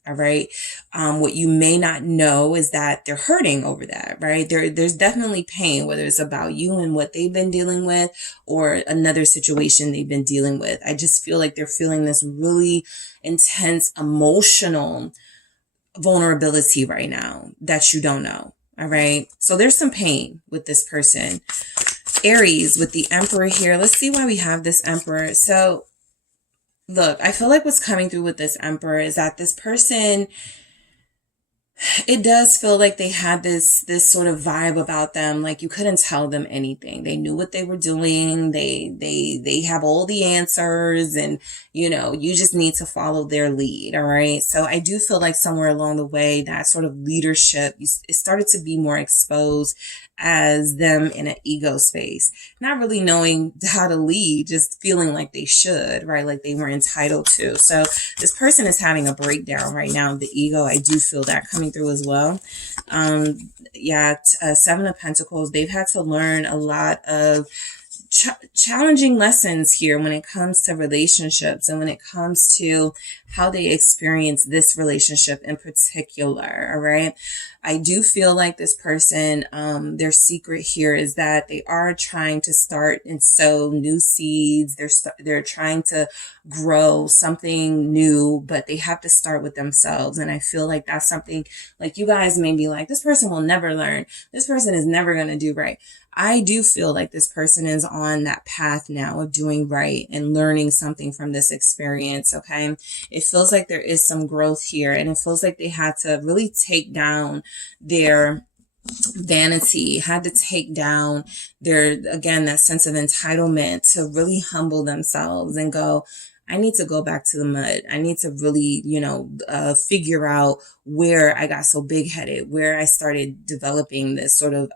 All right. What you may not know is that they're hurting over that, right? There's definitely pain, whether it's about you and what they've been dealing with or another situation they've been dealing with. I just feel like they're feeling this really intense emotional vulnerability right now that you don't know. All right. So there's some pain with this person. Aries with the Emperor here. Let's see why we have this Emperor. So look, I feel like what's coming through with this Emperor is that this person, it does feel like they had this sort of vibe about them. Like you couldn't tell them anything. They knew what they were doing. They have all the answers, and you know, you just need to follow their lead. All right. So I do feel like somewhere along the way, that sort of leadership, it started to be more exposed as them in an ego space, not really knowing how to lead, just feeling like they should, right? Like they were entitled to. So this person is having a breakdown right now of the ego. I do feel that coming through as well. 7 of Pentacles, they've had to learn a lot of challenging lessons here when it comes to relationships and when it comes to how they experience this relationship in particular. All right. I do feel like this person, their secret here is that they are trying to start and sow new seeds. They're trying to grow something new, but they have to start with themselves. And I feel like that's something, like you guys may be like, this person will never learn. This person is never going to do right. I do feel like this person is on that path now of doing right and learning something from this experience. Okay. It feels like there is some growth here, and it feels like they had to really take down their vanity, had to take down their, again, that sense of entitlement, to really humble themselves and go, I need to go back to the mud. I need to really, figure out where I got so big headed, where I started developing this sort of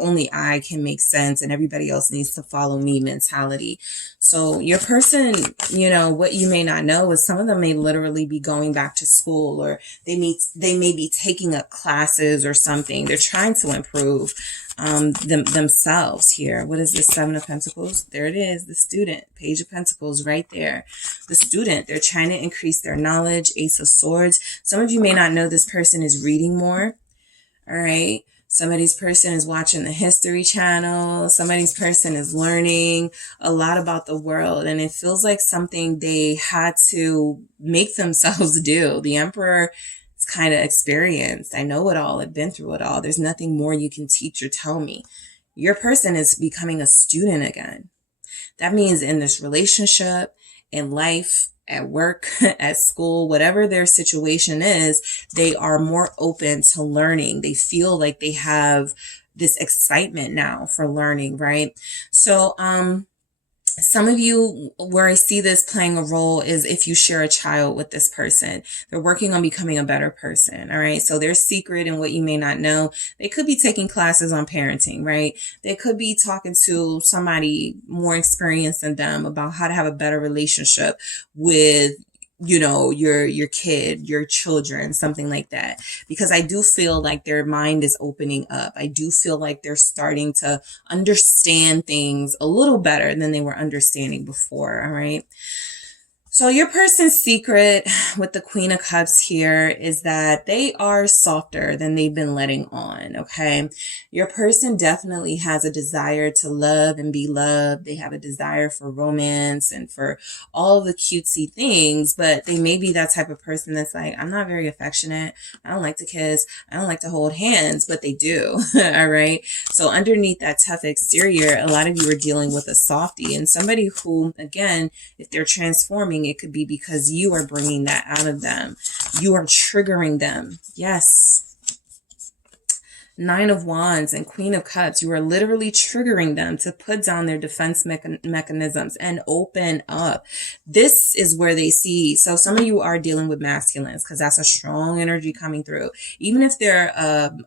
only I can make sense and everybody else needs to follow me mentality. So your person, you know, what you may not know is some of them may literally be going back to school, or they may be taking up classes or something. They're trying to improve themselves here. What is this? Seven of Pentacles. There it is. The student. Page of Pentacles right there. The student. They're trying to increase their knowledge. Ace of Swords. Some of you may not know this person is reading more. All right. Somebody's person is watching the History Channel. Somebody's person is learning a lot about the world. And it feels like something they had to make themselves do. The Emperor is kind of experienced. I know it all. I've been through it all. There's nothing more you can teach or tell me. Your person is becoming a student again. That means in this relationship, in life, at work, at school, whatever their situation is, they are more open to learning. They feel like they have this excitement now for learning, right? So, some of you, where I see this playing a role is if you share a child with this person. They're working on becoming a better person, all right? So their secret and what you may not know, they could be taking classes on parenting, right? They could be talking to somebody more experienced than them about how to have a better relationship with, you know, your kid, your children, something like that. Because I do feel like their mind is opening up. I do feel like they're starting to understand things a little better than they were understanding before. All right. So your person's secret with the Queen of Cups here is that they are softer than they've been letting on, okay? Your person definitely has a desire to love and be loved. They have a desire for romance and for all the cutesy things, but they may be that type of person that's like, I'm not very affectionate. I don't like to kiss. I don't like to hold hands, but they do, all right? So underneath that tough exterior, a lot of you are dealing with a softie and somebody who, again, if they're transforming, it could be because you are bringing that out of them. You are triggering them. Yes. Nine of Wands and Queen of Cups. You are literally triggering them to put down their defense mechanisms and open up. This is where they see. So some of you are dealing with masculines because that's a strong energy coming through. Even if they're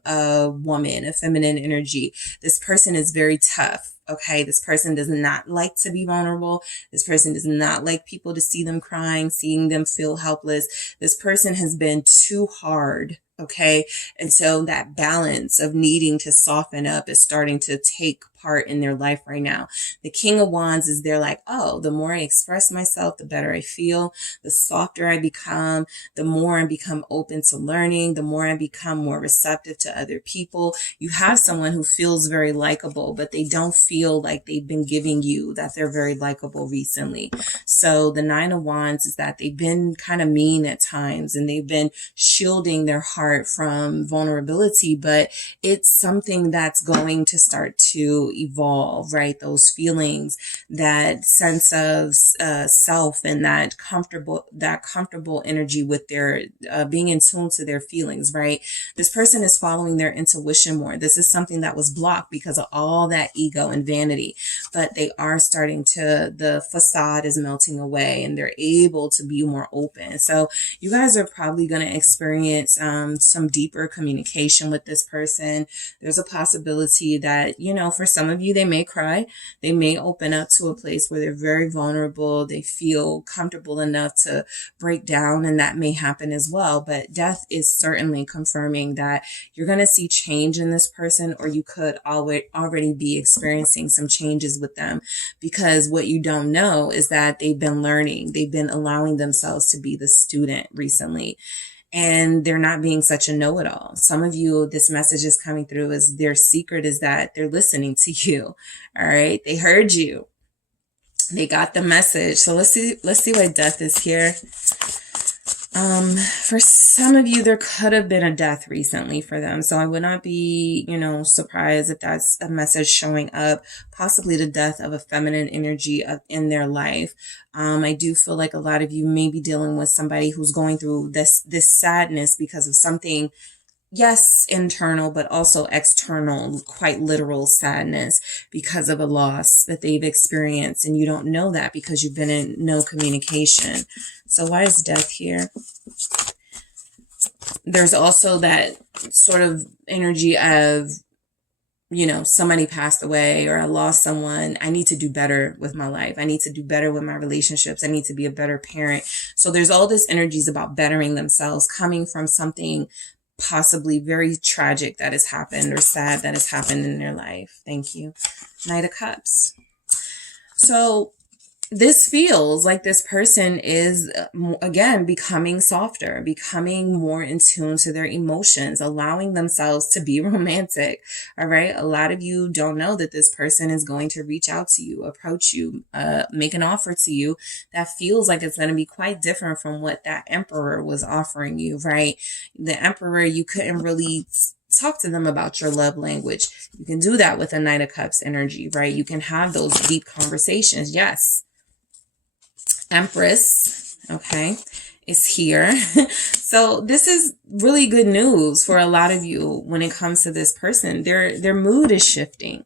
a woman, a feminine energy, this person is very tough. Okay, this person does not like to be vulnerable. This person does not like people to see them crying, seeing them feel helpless. This person has been too hard. Okay, and so that balance of needing to soften up is starting to take part in their life right now. The King of Wands is there like, oh, the more I express myself, the better I feel, the softer I become, the more I become open to learning, the more I become more receptive to other people. You have someone who feels very likable, but they don't feel like they've been giving you that they're very likable recently. So the Nine of Wands is that they've been kind of mean at times and they've been shielding their heart from vulnerability, but it's something that's going to start to evolve, right? Those feelings, that sense of self, and that comfortable energy with their being in tune to their feelings, right? This person is following their intuition more. This is something that was blocked because of all that ego and vanity, but they are starting to, the facade is melting away and they're able to be more open. So you guys are probably going to experience some deeper communication with this person. There's a possibility that, you know, for some of you, they may cry. They may open up to a place where they're very vulnerable. They feel comfortable enough to break down, and that may happen as well. But death is certainly confirming that you're going to see change in this person, or you could already be experiencing some changes with them, because what you don't know is that they've been learning. They've been allowing themselves to be the student recently. And they're not being such a know-it-all. Some of you, this message is coming through as their secret is that they're listening to you. All right. They heard you. They got the message. So let's see why death is here. For some of you, there could have been a death recently for them. So I would not be, you know, surprised if that's a message showing up, possibly the death of a feminine energy in their life. I do feel like a lot of you may be dealing with somebody who's going through this sadness because of something, yes, internal, but also external, quite literal sadness because of a loss that they've experienced. And you don't know that because you've been in no communication. So why is death here? There's also that sort of energy of you know, somebody passed away or I lost someone. I need to do better with my life. I need to do better with my relationships. I need to be a better parent. So there's all this energies about bettering themselves coming from something possibly very tragic that has happened or sad that has happened in their life. Thank you. Knight of Cups. So this feels like this person is, again, becoming softer, becoming more in tune to their emotions, allowing themselves to be romantic. All right. A lot of you don't know that this person is going to reach out to you, approach you, make an offer to you that feels like it's going to be quite different from what that Emperor was offering you, right? The Emperor, you couldn't really talk to them about your love language. You can do that with a Knight of Cups energy, right? You can have those deep conversations. Yes. Empress, okay, is here. So this is really good news for a lot of you when it comes to this person. Their mood is shifting.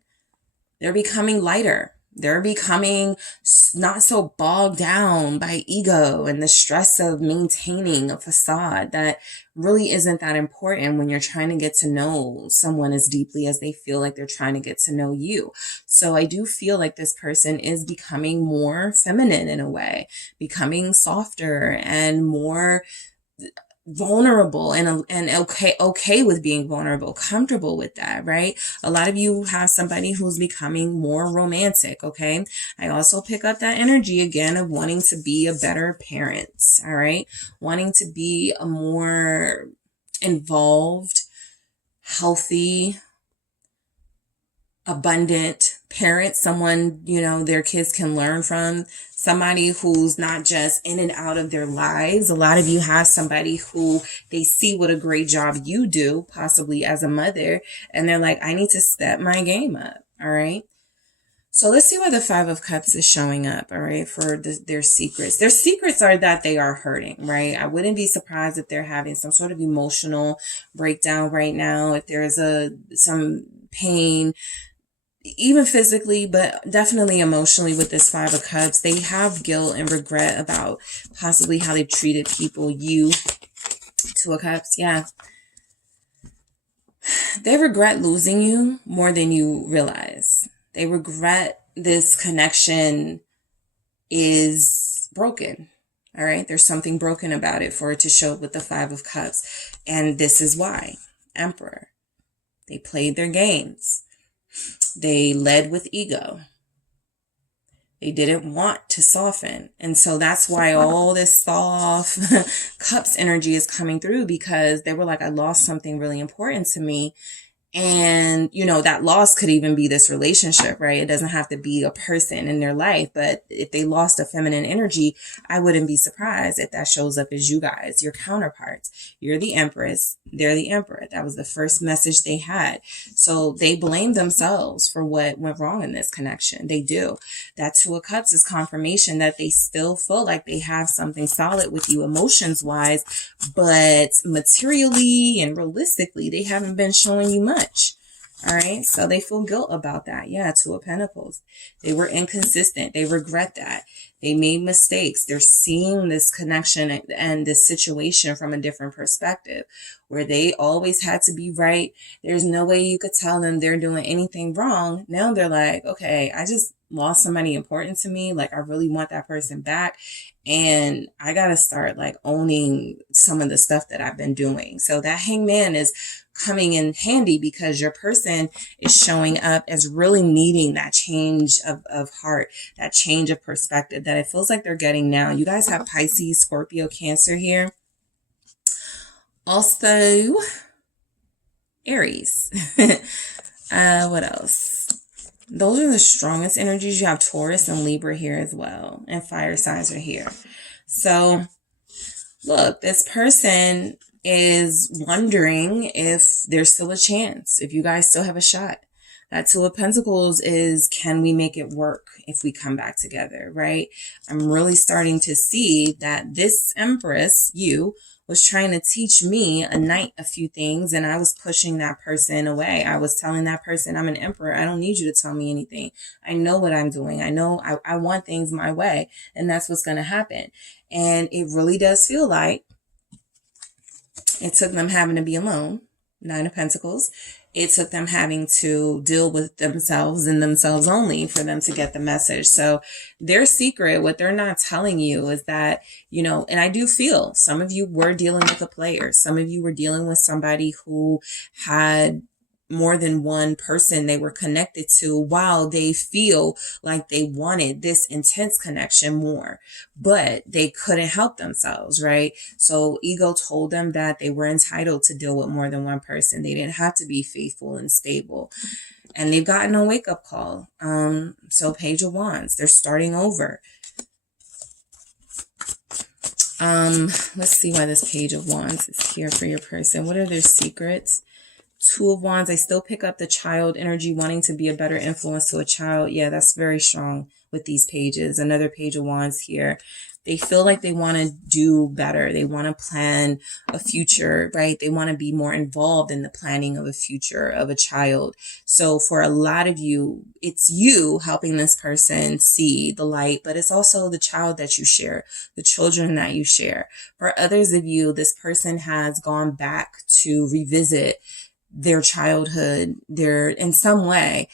They're becoming lighter. They're becoming not so bogged down by ego and the stress of maintaining a facade that really isn't that important when you're trying to get to know someone as deeply as they feel like they're trying to get to know you. So I do feel like this person is becoming more feminine in a way, becoming softer and more vulnerable and okay with being vulnerable, comfortable with that, right? A lot of you have somebody who's becoming more romantic, okay? I also pick up that energy again of wanting to be a better parent, all right? Wanting to be a more involved, healthy, abundant parent, someone, you know, their kids can learn from, somebody who's not just in and out of their lives. A lot of you have somebody who they see what a great job you do, possibly as a mother, and they're like, I need to step my game up. All right. So let's see why the Five of Cups is showing up, all right, for their secrets. Their secrets are that they are hurting, right? I wouldn't be surprised if they're having some sort of emotional breakdown right now, if there's some pain, even physically, but definitely emotionally with this Five of Cups. They have guilt and regret about possibly how they've treated people. You, Two of Cups, yeah. They regret losing you more than you realize. They regret this connection is broken. All right. There's something broken about it for it to show up with the Five of Cups. And this is why. Emperor. They played their games. They led with ego. They didn't want to soften. And so that's why all this soft cups energy is coming through, because they were like, I lost something really important to me. And, you know, that loss could even be this relationship, right? It doesn't have to be a person in their life. But if they lost a feminine energy, I wouldn't be surprised if that shows up as you guys, your counterparts. You're the Empress. They're the Emperor. That was the first message they had. So they blame themselves for what went wrong in this connection. They do. That Two of Cups is confirmation that they still feel like they have something solid with you emotions wise, but materially and realistically, they haven't been showing you much. All right. So they feel guilt about that. Yeah. Two of Pentacles. They were inconsistent. They regret that. They made mistakes. They're seeing this connection and this situation from a different perspective, where they always had to be right. There's no way you could tell them they're doing anything wrong. Now they're like, okay, I just lost somebody important to me. Like, I really want that person back. And I got to start like owning some of the stuff that I've been doing. So that Hangman is coming in handy, because your person is showing up as really needing that change of heart, that change of perspective that it feels like they're getting now. You guys have Pisces, Scorpio, Cancer here. Also, Aries. What else? Those are the strongest energies. You have Taurus and Libra here as well. And fire signs are here. So, look, this person is wondering if there's still a chance, if you guys still have a shot. That Two of Pentacles is, can we make it work if we come back together, right? I'm really starting to see that this Empress, you, was trying to teach me a knight a few things, and I was pushing that person away. I was telling that person, I'm an Emperor. I don't need you to tell me anything. I know what I'm doing. I know I want things my way, and that's what's going to happen. And it really does feel like it took them having to be alone, Nine of Pentacles. It took them having to deal with themselves and themselves only for them to get the message. So their secret, what they're not telling you is that, you know, and I do feel some of you were dealing with a player. Some of you were dealing with somebody who had more than one person they were connected to, while they feel like they wanted this intense connection more, but they couldn't help themselves, right? So ego told them that they were entitled to deal with more than one person. They didn't have to be faithful and stable. And they've gotten a wake-up call. So Page of Wands, they're starting over. Let's see why this Page of Wands is here for your person. What are their secrets? Two of Wands, I still pick up the child energy, wanting to be a better influence to a child. Yeah, that's very strong with these pages. Another Page of Wands here. They feel like they want to do better. They want to plan a future, right? They want to be more involved in the planning of a future of a child. So for a lot of you, it's you helping this person see the light, but it's also the child that you share, the children that you share. For others of you, this person has gone back to revisit their childhood, in some way,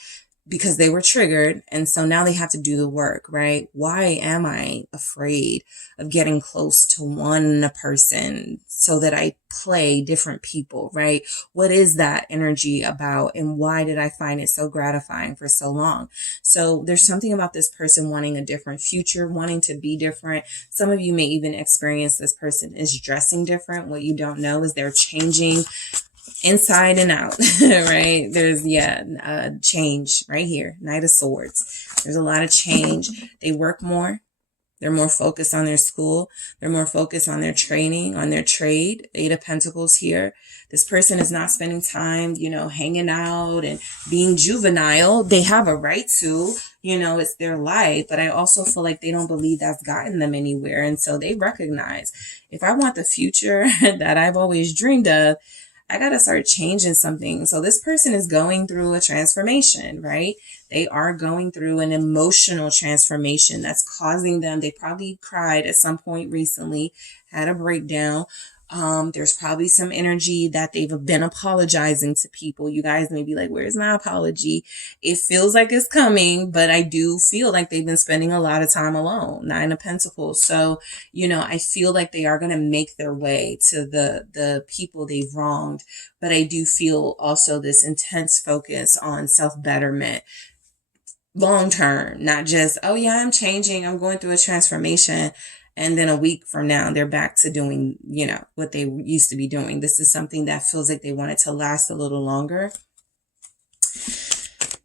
because they were triggered. And so now they have to do the work, right? Why am I afraid of getting close to one person so that I play different people, right? What is that energy about? And why did I find it so gratifying for so long? So there's something about this person wanting a different future, wanting to be different. Some of you may even experience this person is dressing different. What you don't know is they're changing inside and out, right? There's, change right here. Knight of Swords. There's a lot of change. They work more. They're more focused on their school. They're more focused on their training, on their trade. Eight of Pentacles here. This person is not spending time, hanging out and being juvenile. They have a right to, it's their life. But I also feel like they don't believe that's gotten them anywhere. And so they recognize, if I want the future that I've always dreamed of, I got to start changing something. So this person is going through a transformation, right? They are going through an emotional transformation that's causing them. They probably cried at some point recently, had a breakdown. There's probably some energy that they've been apologizing to people. You guys may be like, where's my apology? It feels like it's coming, but I do feel like they've been spending a lot of time alone. Nine of Pentacles. So, I feel like they are going to make their way to the people they've wronged. But I do feel also this intense focus on self-betterment. Long term, not just, oh yeah, I'm changing, I'm going through a transformation, and then a week from now they're back to doing, what they used to be doing. This is something that feels like they want it to last a little longer.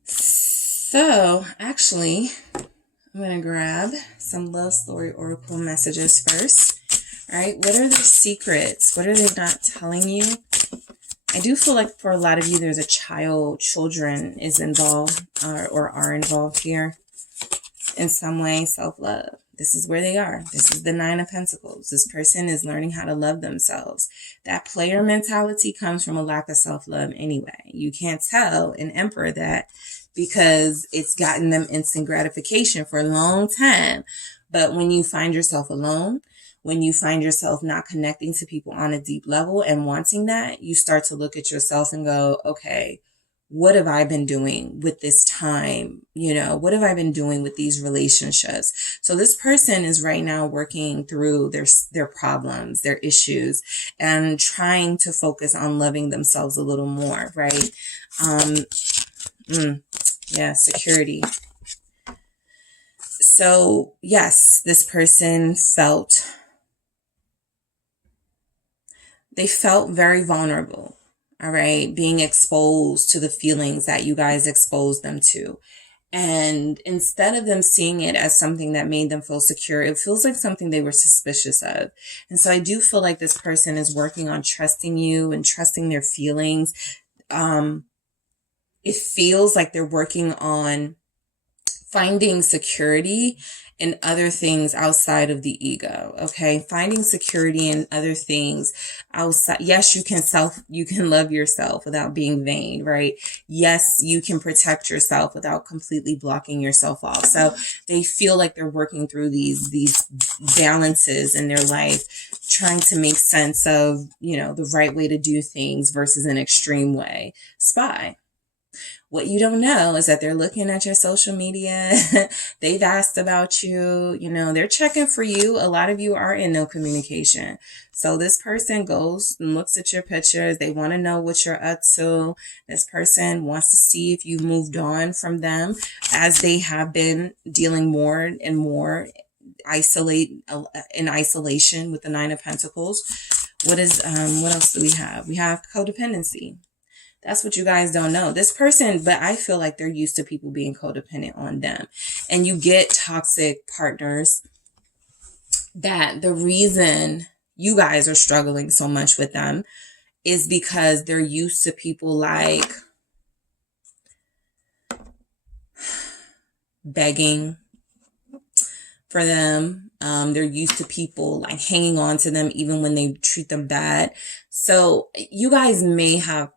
So actually, I'm going to grab some love story oracle messages first. All right, what are their secrets? What are they not telling you? I do feel like for a lot of you, there's a children is involved or are involved here in some way. Self-love. This is where they are. This is the Nine of Pentacles. This person is learning how to love themselves. That player mentality comes from a lack of self-love anyway. You can't tell an Emperor that because it's gotten them instant gratification for a long time. But when you find yourself alone, when you find yourself not connecting to people on a deep level and wanting that, you start to look at yourself and go, okay, what have I been doing with this time? What have I been doing with these relationships? So this person is right now working through their problems, their issues, and trying to focus on loving themselves a little more, right? Security. So yes, this person felt very vulnerable, all right, being exposed to the feelings that you guys exposed them to. And instead of them seeing it as something that made them feel secure, it feels like something they were suspicious of. And so I do feel like this person is working on trusting you and trusting their feelings. It feels like they're working on finding security in other things outside of the ego. Okay. Finding security in other things outside. Yes, you can love yourself without being vain, right? Yes, you can protect yourself without completely blocking yourself off. So they feel like they're working through these balances in their life, trying to make sense of, the right way to do things versus an extreme way. Spy. What you don't know is that they're looking at your social media. They've asked about you. They're checking for you. A lot of you are in no communication. So this person goes and looks at your pictures. They want to know what you're up to. This person wants to see if you moved on from them, as they have been dealing more and more in isolation with the Nine of Pentacles. What else do we have? We have codependency. That's what you guys don't know. This person, but I feel like they're used to people being codependent on them. And you get toxic partners that the reason you guys are struggling so much with them is because they're used to people like begging for them. They're used to people like hanging on to them even when they treat them bad. So you guys may have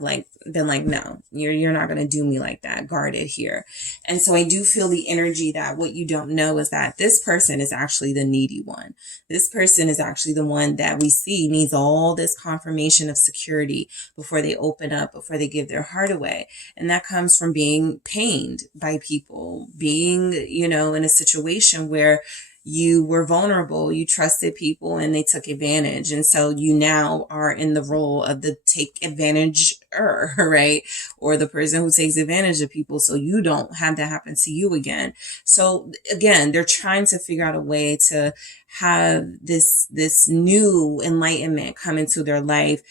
like been like, no, you're not going to do me like that, guarded here. And so I do feel the energy that what you don't know is that this person is actually the needy one. This person is actually the one that we see needs all this confirmation of security before they open up, before they give their heart away. And that comes from being pained by people, being, in a situation where you were vulnerable, you trusted people, and they took advantage. And so you now are in the role of the take advantager, right? Or the person who takes advantage of people, so you don't have that happen to you again. So again, they're trying to figure out a way to have this new enlightenment come into their life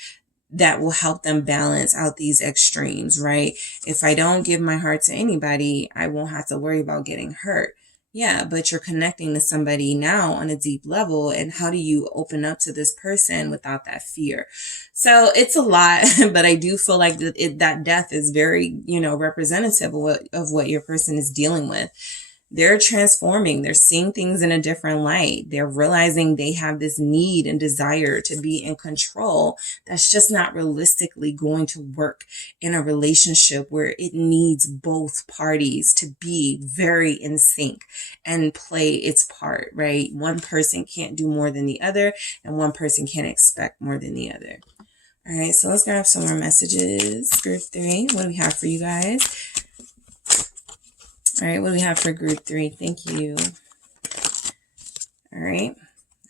that will help them balance out these extremes, right? If I don't give my heart to anybody, I won't have to worry about getting hurt. Yeah, but you're connecting to somebody now on a deep level. And how do you open up to this person without that fear? So it's a lot, but I do feel like that death is very, representative of what your person is dealing with. They're transforming. They're seeing things in a different light. They're realizing they have this need and desire to be in control. That's just not realistically going to work in a relationship where it needs both parties to be very in sync and play its part, right? One person can't do more than the other, and one person can't expect more than the other. All right, so let's grab some more messages. Group 3, what do we have for you guys? All right, what do we have for group 3? Thank you. All right.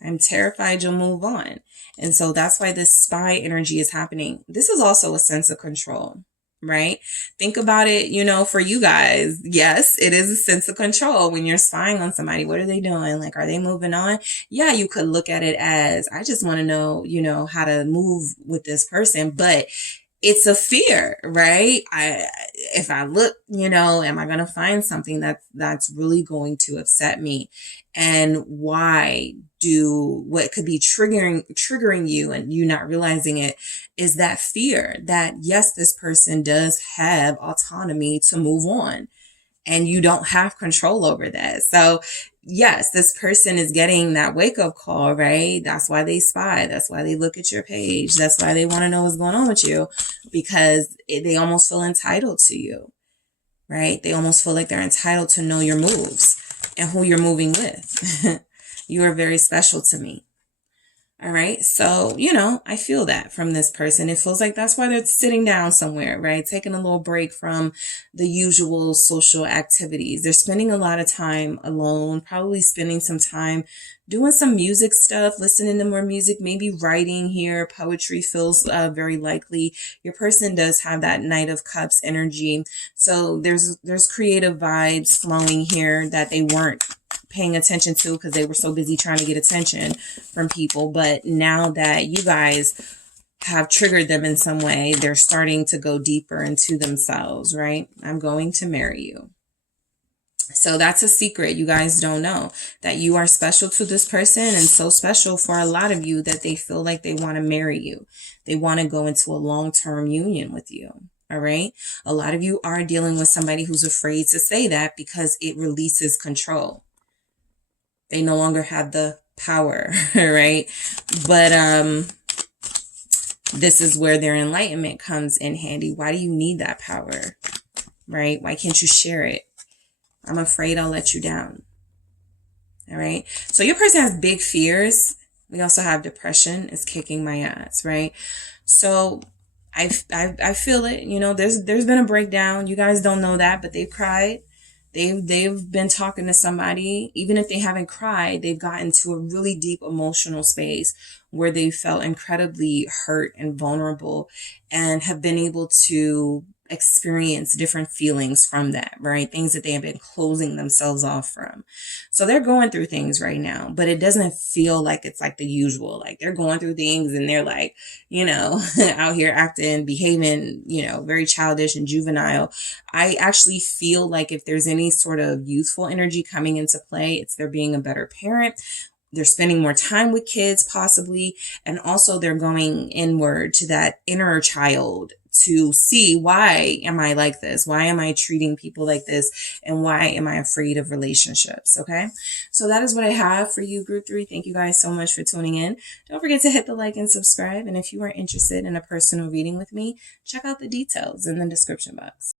I'm terrified you'll move on. And so that's why this spy energy is happening. This is also a sense of control, right? Think about it, for you guys. Yes, it is a sense of control when you're spying on somebody. What are they doing? Like, are they moving on? Yeah, you could look at it as, I just want to know, how to move with this person. But it's a fear, right? If I look, am I going to find something that's really going to upset me? And what could be triggering you and you not realizing it is that fear that, yes, this person does have autonomy to move on and you don't have control over that. So yes, this person is getting that wake-up call, right? That's why they spy. That's why they look at your page. That's why they want to know what's going on with you, because they almost feel entitled to you, right? They almost feel like they're entitled to know your moves and who you're moving with. You are very special to me. All right. So, I feel that from this person. It feels like that's why they're sitting down somewhere, right? Taking a little break from the usual social activities. They're spending a lot of time alone, probably spending some time doing some music stuff, listening to more music, maybe writing here. Poetry feels very likely. Your person does have that Knight of Cups energy. So there's creative vibes flowing here that they weren't paying attention to because they were so busy trying to get attention from people. But now that you guys have triggered them in some way, they're starting to go deeper into themselves, right? I'm going to marry you. So that's a secret you guys don't know, that you are special to this person, and so special for a lot of you that they feel like they want to marry you. They want to go into a long-term union with you. All right. A lot of you are dealing with somebody who's afraid to say that because it releases control. They no longer have the power, right? But this is where their enlightenment comes in handy. Why do you need that power, right? Why can't you share it? I'm afraid I'll let you down. All right. So your person has big fears. We also have depression is kicking my ass, right? So I feel it. You know, there's been a breakdown. You guys don't know that, but they've cried. They've been talking to somebody. Even if they haven't cried, they've gotten to a really deep emotional space where they felt incredibly hurt and vulnerable and have been able to experience different feelings from that, right? Things that they have been closing themselves off from. So they're going through things right now, but it doesn't feel like it's like the usual. Like they're going through things and they're like, you know, out here acting, behaving, you know, very childish and juvenile. I actually feel like if there's any sort of youthful energy coming into play, it's they're being a better parent. They're spending more time with kids possibly. And also they're going inward to that inner child to see, why am I like this? Why am I treating people like this? And why am I afraid of relationships? Okay. So that is what I have for you, group 3. Thank you guys so much for tuning in. Don't forget to hit the like and subscribe. And if you are interested in a personal reading with me, check out the details in the description box.